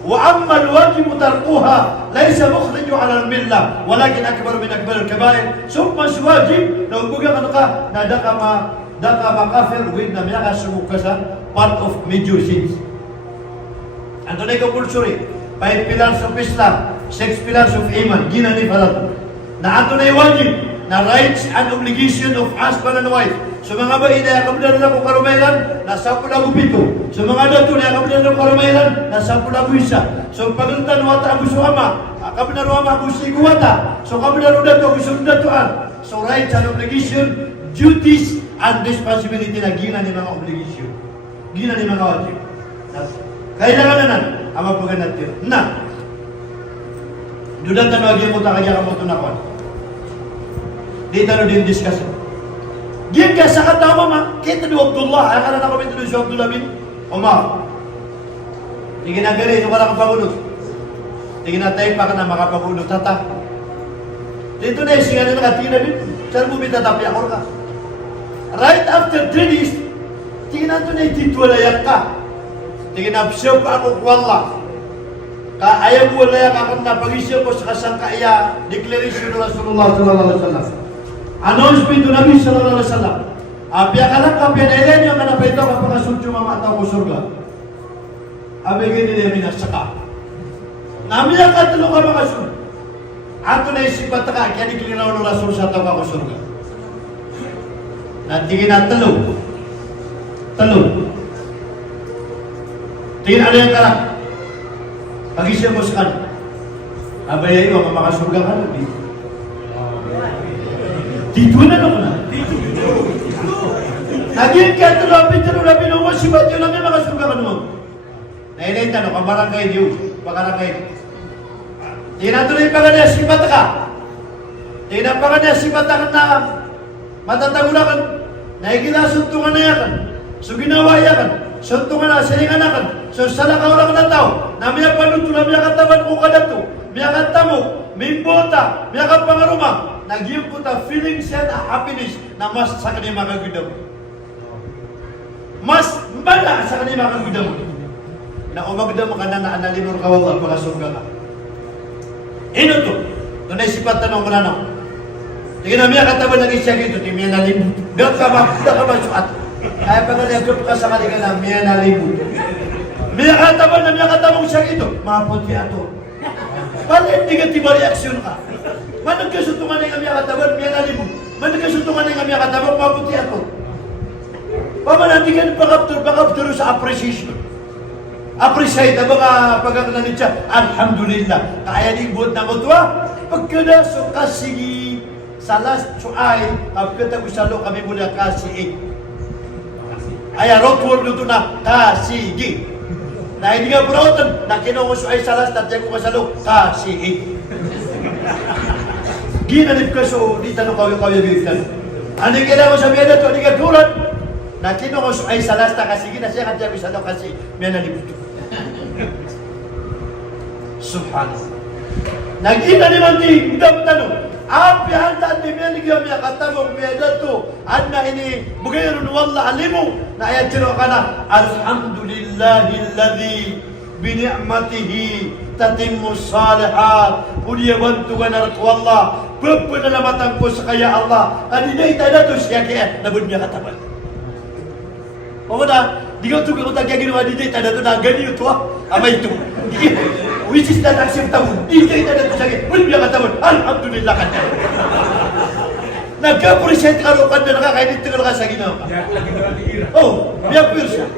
Wa amma al-wajib tarkuha laysa mukhriju ala al-millah walakin akbar min akbar al-kabair. So mas wajib na urugan ka na daka makafir with na miyaka sumukasa part of major sins. Anto na compulsory 5 pillars of Islam, 6 pillars of iman, gina ni faradu. Na ato na wajib na rights and obligation of husband and wife. So mga bayi na kamulan na kung karumailan, nasa po na pito. So mga dato na kamulan na karumailan, nasa po na isa. So paguntan wata ang gusto ama, kamulan na ama gusto ikuwata. So kamulan na dato gusto datoan. So rights and obligation, duties and responsibility na gina ni mga obligation. Gina ni mga wajib. Kailangan na ang mapagan natin. Na, dudan tanong agyan mo takagyan ka mo ito na kwan. Di tayo din discussion. Diyan ka sa katama ma, kita ni Abdullah, ay na kami ito si Abdullah bin Umar. Tingin na gali, ito ka na kapagulot. Tingin na tayo pa ka na makapagulot. Tata. Dito na yung singanin na katingin na bin, saan mo bitatapi ako ka? Right after 3 days, tingin na ito na ititwalayak ka. Tingin na, siya pa ako kwalla. Ayaw mo layak ako na pag-isip ko sa kasangkaya, declaration ng Rasulullah sallallahu alaihi wasallam. Announcement ng Nabi sallallahu alaihi wasallam. Apya ka lang kapya na ilan yung kanapay ito kapag asuncho mama at ako surga. Abi gini niya minasaka. Namiya ka talo ka mga surga. Ato na isipat ka, kaya diklinaw ng Rasul sa tawag ako surga. Natigin na talo. Talo. Tingin ano yung karak. Pag-isip mo sa kanan. Abay ayo, makasurga ka na. Dito na naman na. Naging ka tulapi naman si Batyo lang yung makasurga ka naman. Nainay tanong, kabarangay niyo. Pakarangay. Tinatuloy pa ka niya si Bata ka. Tinapa ka niya si Bata ka na matatagulakan. Naikilasuntungan na yakan. So ginawa yakan. Suntungan na, silingan na kan. So salakaw lang na tao. Na miya panuto na miya kataban ko kadato. Miya katamo. Mimbota. Miya kapangaruma. Nag-give ko ta feelings and happiness na mas sa kanima kagudam. Mas bala sa kanima kagudam. Na umagdam ka na analinor kawag pagkasurga ka. Ino to. Doon ay sipat tanong ko na no. Tingin na miya kataban ng isya gito. Miya nalimut. Doon ka ba suat. Kaya pag nag-group ka sa kanila na miya nalimut. Miya kataban na miya katabang siya gito. Mapunti ato. Paano hindi ka tiba reaksyon ka? Manag kasutungan na yung amya katabang miya nalimut. Manag kasutungan na yung amya katabang mapunti ato. Pamanandigan pakapturo sa appreciation. Appreciate na mga pagkakalanit siya. Alhamdulillah. Kaya di buot na mutwa. Pagkada so kasigi sa last suay, pagkata ko sa lo kami mula kasig. Ay road word luto na kasigi. Na hindi nga burautan, na kinungo suay sa last, tatya ko kasalo, kasig. Ginanip ka so, di tanong kawin bibitan. Ano yung kailangan ko sabihin na ito, hindi ka tulad. Na kinungo suay sa last, kasigi na siya katya ko sa lo, kasi may nalibuto. Subhanallah. Nagina ni Manti, idam tanong. Api hanta ni Meligam ya katabong medatu. Anna ini bugayrun wallah alimu. Na ayat jero kana. Alhamdulillahilladzi bini'matihi tatimmu salihat. Punya bantuan arat wallah. Bepenalamatan ko sa kaya Allah. Adinay tadatu siya kaya nabun niya kataban. Pamana, di ko tukoy ko tagya ginawa dito tadatu na ganito ah. Ama ito. which is not acceptable. Di kita na ito sa akin, wala biya katawan, alhamdulillah ka na. Nagka-present ka rin na nakakainit ka sa ginawa. Oh, biya pwirsa.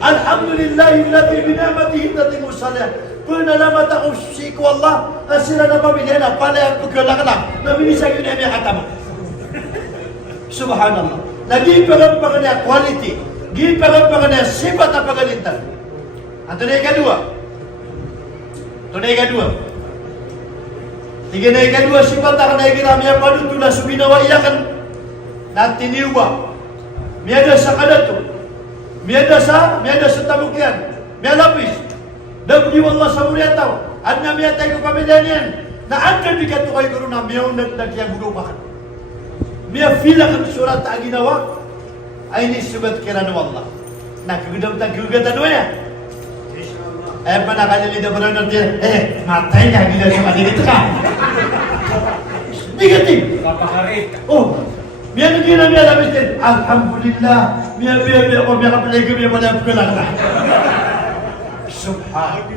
Alhamdulillah, yung natin binamatihin natin mo sana. Kung nalamat ako siku Allah, na sila na pamilya na, pala ang pagkalakalang, na minisag yun ay may katama. Subhanallah. Nag-iparang pa ka niya quality. Giparang pa ka niya sipat na pagalintan. Ang tunay kadua. Tunay kadua. Tiga na ikadua sipat na ka na ikirami ang panutula subinawa iyakan na tiniwa. Miada sa kadato. Miada sa tabukyan. Mialapis. Dabdi wallah sa mulia tau. Adna miyatay ko pamilya niyan. Na angkan bikato kayo karo na miyaw nagdagyang gudupakan. Miya filang ang surat ta ginawa. Ay ni subat kira na wallah. Nakagudam ta gugatan mo ya. Panakalili na pala natin, matay na gila sa kanilito ka. Negative. Kapakarit. Oh, miya na gina miya labis din. Alhamdulillah, miya ako, miya kapalay ko, miya pala ko lang na. Subhanallah.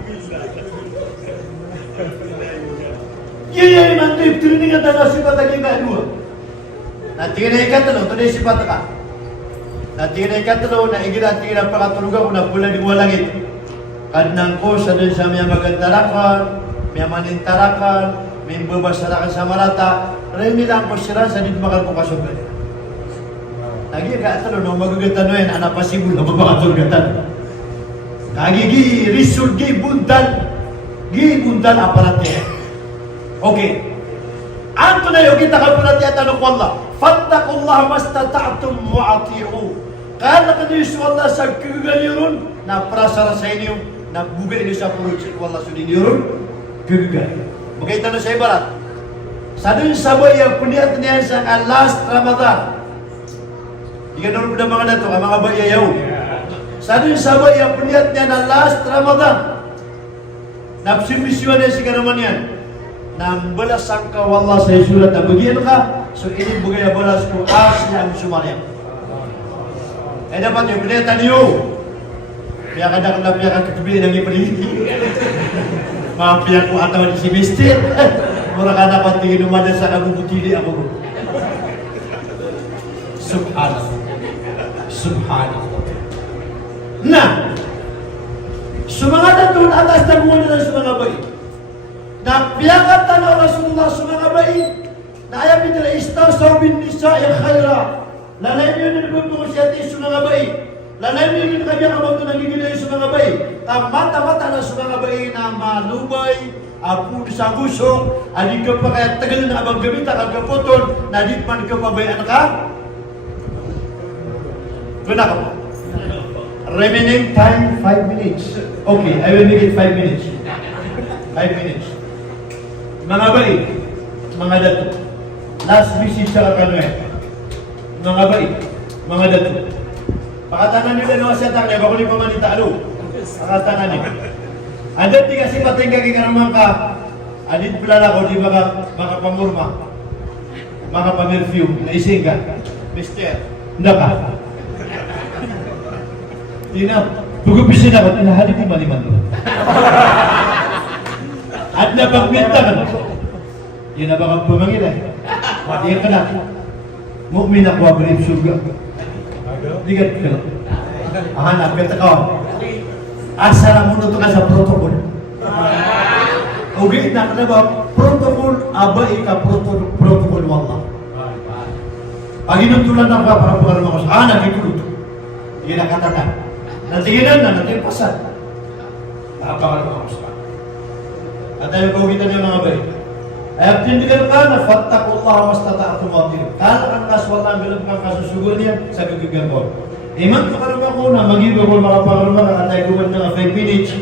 Yaya nanti training at na sipat lagi kadua. Nanti na ikatalo, tunay sipat ka. Nanti na ikatalo, na igira pakatulugan ko na pula di walangit. Kadnang ko sa din sa miya magantarakan, miya manintarakan, may babasarakan sa marata, rin nila ang pasira sa din makal ko kasugan. Lagi ka talo, no magagatan mo yan, anak pasibul na babakatulgatan. Kagigi, risul, gi bundan aparate. Okay. Anto na yung kita kalpulati at ano ko Allah, fattakullah mastata'atum mu'ati'u. Kaya nakadiyos Allah sa kagagaliron, na prasara sa inyo, na bugay niyo sa purutsi ko Allah sudin yun, gagagay. Magkita na sa ibarat. Sa dun sabay ang puniat niya sa last Ramadan. Di ka naman na mga nato, ang mga bayayaw. Sa dun sabay ang puniat niya na last Ramadan. Napsimisyon niya si naman yan. Nang balas ang kawala sa isulat na bagian ka, so ini bugay balas ko asya ang sumarya. Eh dapat yung pinita niyo. Kaya kadang-kadang piya ka katubi ng ipaliti. Mga piya ko ataw di si Mister. Mura ka dapat tingin umadan sa kabubutili ako. Subhanallah. Subhanallah. Na, sumangat doon atas na muna ng sumangabay. Na piyakat tanaw Rasulullah sumangabay. Na ayaw nila istaw bin nisa yung khaira. Lalay niyo na nagpapungol siya at sumangabay. Lalay niyo yung kanya kamang ito nagigilay sa mga bay. Ang mata-mata na sa mga bay na malubay, apo sa gusok, aling ka pa kaya tagal na abang gamita, kag kaputol, na di man ka pabayaan ka? Guna ka po. Remaining time, 5 minutes. Okay, I will make it 5 minutes. 5 minutes. Mga bay, mga dato. Last message sa kanuet. Mga bay, mga dato. Pakatangan nyo na siya tangay, bako ni pamanita alo. Pakatangan nyo. Andun di kasi pating kagigaramang ka, adit pala ko, di baka pamurma, baka pamerfume, naising ka. Mister, hindi ka. Tina, bugupisin ako, tinahalik ni maliman doon. At napagminta ka na. Yun na baka pumangin eh. Matiyan ka na. Mu'min ako ang surga. Ligat ka. Hanap ka ka. Asa na muna ito ka sa protocol. Okay, na ka na ba? Protocol, abay ka protocol wallah. Pag inutulan ng kaparaparan mo ko sa nakikuluto. Hindi na katata. Natinginan na, natimpasan. Napakaroon mo ko sa at tayo kawitan niyo mga bay. Ay tindigan ka na fattakullah mastata'atum watir. Kala kang kaswala ang galang kang kasusugon niya sa gagigan ko. Iman ko karama ko na mag-iba ko makapakarama na katay kuwan na 5 minutes.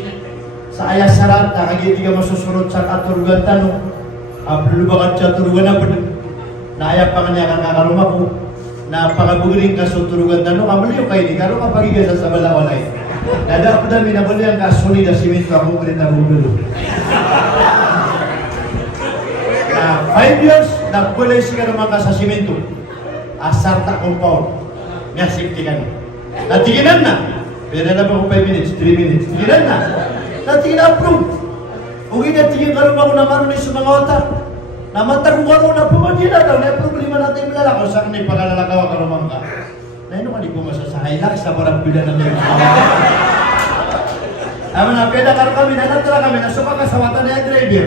Sa ayas sarat na kagiti ka masusunod sa katurugan tanong. Ablubakat siya turugan na po. Naayap pa kanya kang kakarama ko. Napakabugiring ka sa turugan tanong. Kamaliw kayo di karo kapagigay sa balawalay. Dada po na minabali ang kasuli na simento akong kulit na gugulo. 5 years, nagbulay siya naman ka sa simento. Asar ta compound. May safety ka na. Natiginan na. Pero na ba ko 5 minutes, 3 minutes. Tiginan na. Natigin approve. Ug tingin karon ako na maron sa mga otak. Namantag ko karon na pumagina daw na problema natin lalakaw sa kanay pagkalalakaw karon man ka. Naino ka di ko masasahay lang sa parang pila ng mga. Ama na peda karon kami natara kami na suka kasawatan na driver.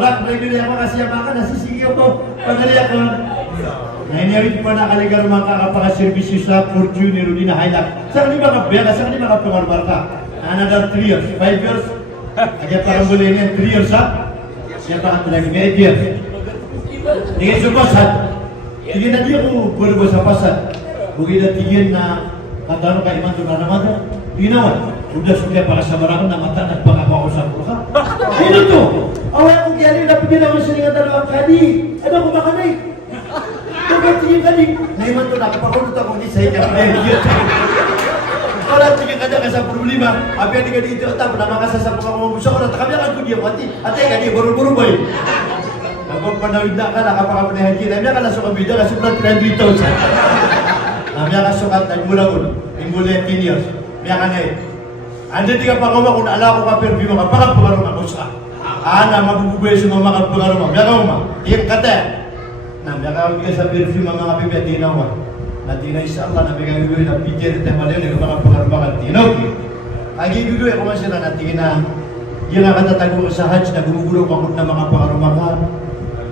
Rak driver niya kasi yamaka nasisigaw ko pagdali ako. Nainawit pa na kaligar mga kakapaka-service sa Fortuner din na highlight. Sa kanila mga bela, sa kanila mga pangarbarka. Another 3 years, 5 years. Agad parang muli niya, 3 years ha? Siya pa ang talagang 8 years. Tingin sa pasad. Tingin na dia ko, puro sa pasad. Bukid na tingin na katano ka iman doon na naman. Ginawan. Udah sudah para sa barang na mata nagpangako ako sa buka. Sino to? Away akong kiyali na pigil ako sa nga dalawang kadi. Ano ko makanay? Kung tingin kadi, naiman to nakapakulot ako ni sa ikang Orang tinggal kadang sa problema, apa yang dikadi itu tak pernah makan sa mga musa ko na kami ang kudiya mati. Ate kadi buru-buru boy. Kapag panawid na ka nakapakapanehan kina, niya ka nasuka bida kasi pala 300,000. Niya ka sukat nagmula-un, imula 10 years. Niya ka na eh. Ando di ka pa kung ala ko ka perfume ka pagkapagaruma ko sa. Ana mabubuhay sa mga pagkapagaruma. Niya ka uma. Iyang kate. Niya ka sa perfume mga pipet dinawa. Nanti na insyaAllah na pegang dulu na pikir tema dia ni mga pangarbakan tinaw. Agi dulu ako man sila natin na yung nakatatago sa Hajj na gumuguro pa na mga pangarbakan.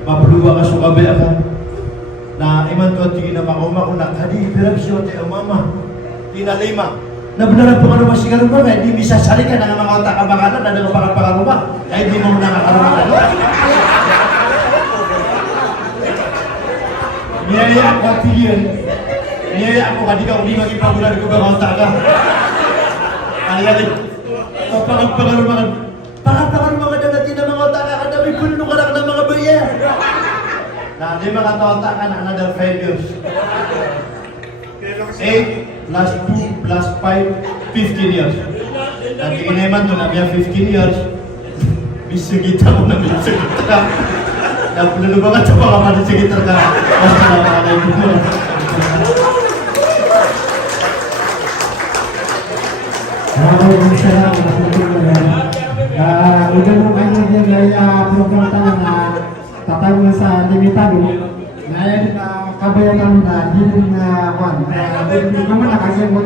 Mapuluwa ka sa kabe ka. Na iman to tingin na makuma ko na kadi pirab siya te mama. Tinalima. Na benar pangarbakan si karumba hindi bisa sarikan ng mga otak kabakalan na ng mga pangarbakan. Kahit di mo nakakarumakan. Niyaya ako tingin. Niyaya ako kadika kung di magipagulad ko ba mga taka. Aliyalik. Pangarumakan. Pangarumakan na natin ng mga taka. Kadami puno ka ng mga bayan. Na di mga tawataan another 5 years. 8 plus 2 plus 5, 15 years. Nanti ineman to na biya 15 years. Bisa kita mo na bisa kita. Na pinalubangan sa mga manasig kita ka. Basta na mga kaibigan. Maraming salamat sa tulungan. Udah mo kayo din ay program tayo na tatawag sa limitado. Ngayon kabayan namin na hindi na kwan. Hindi naman nakasya mo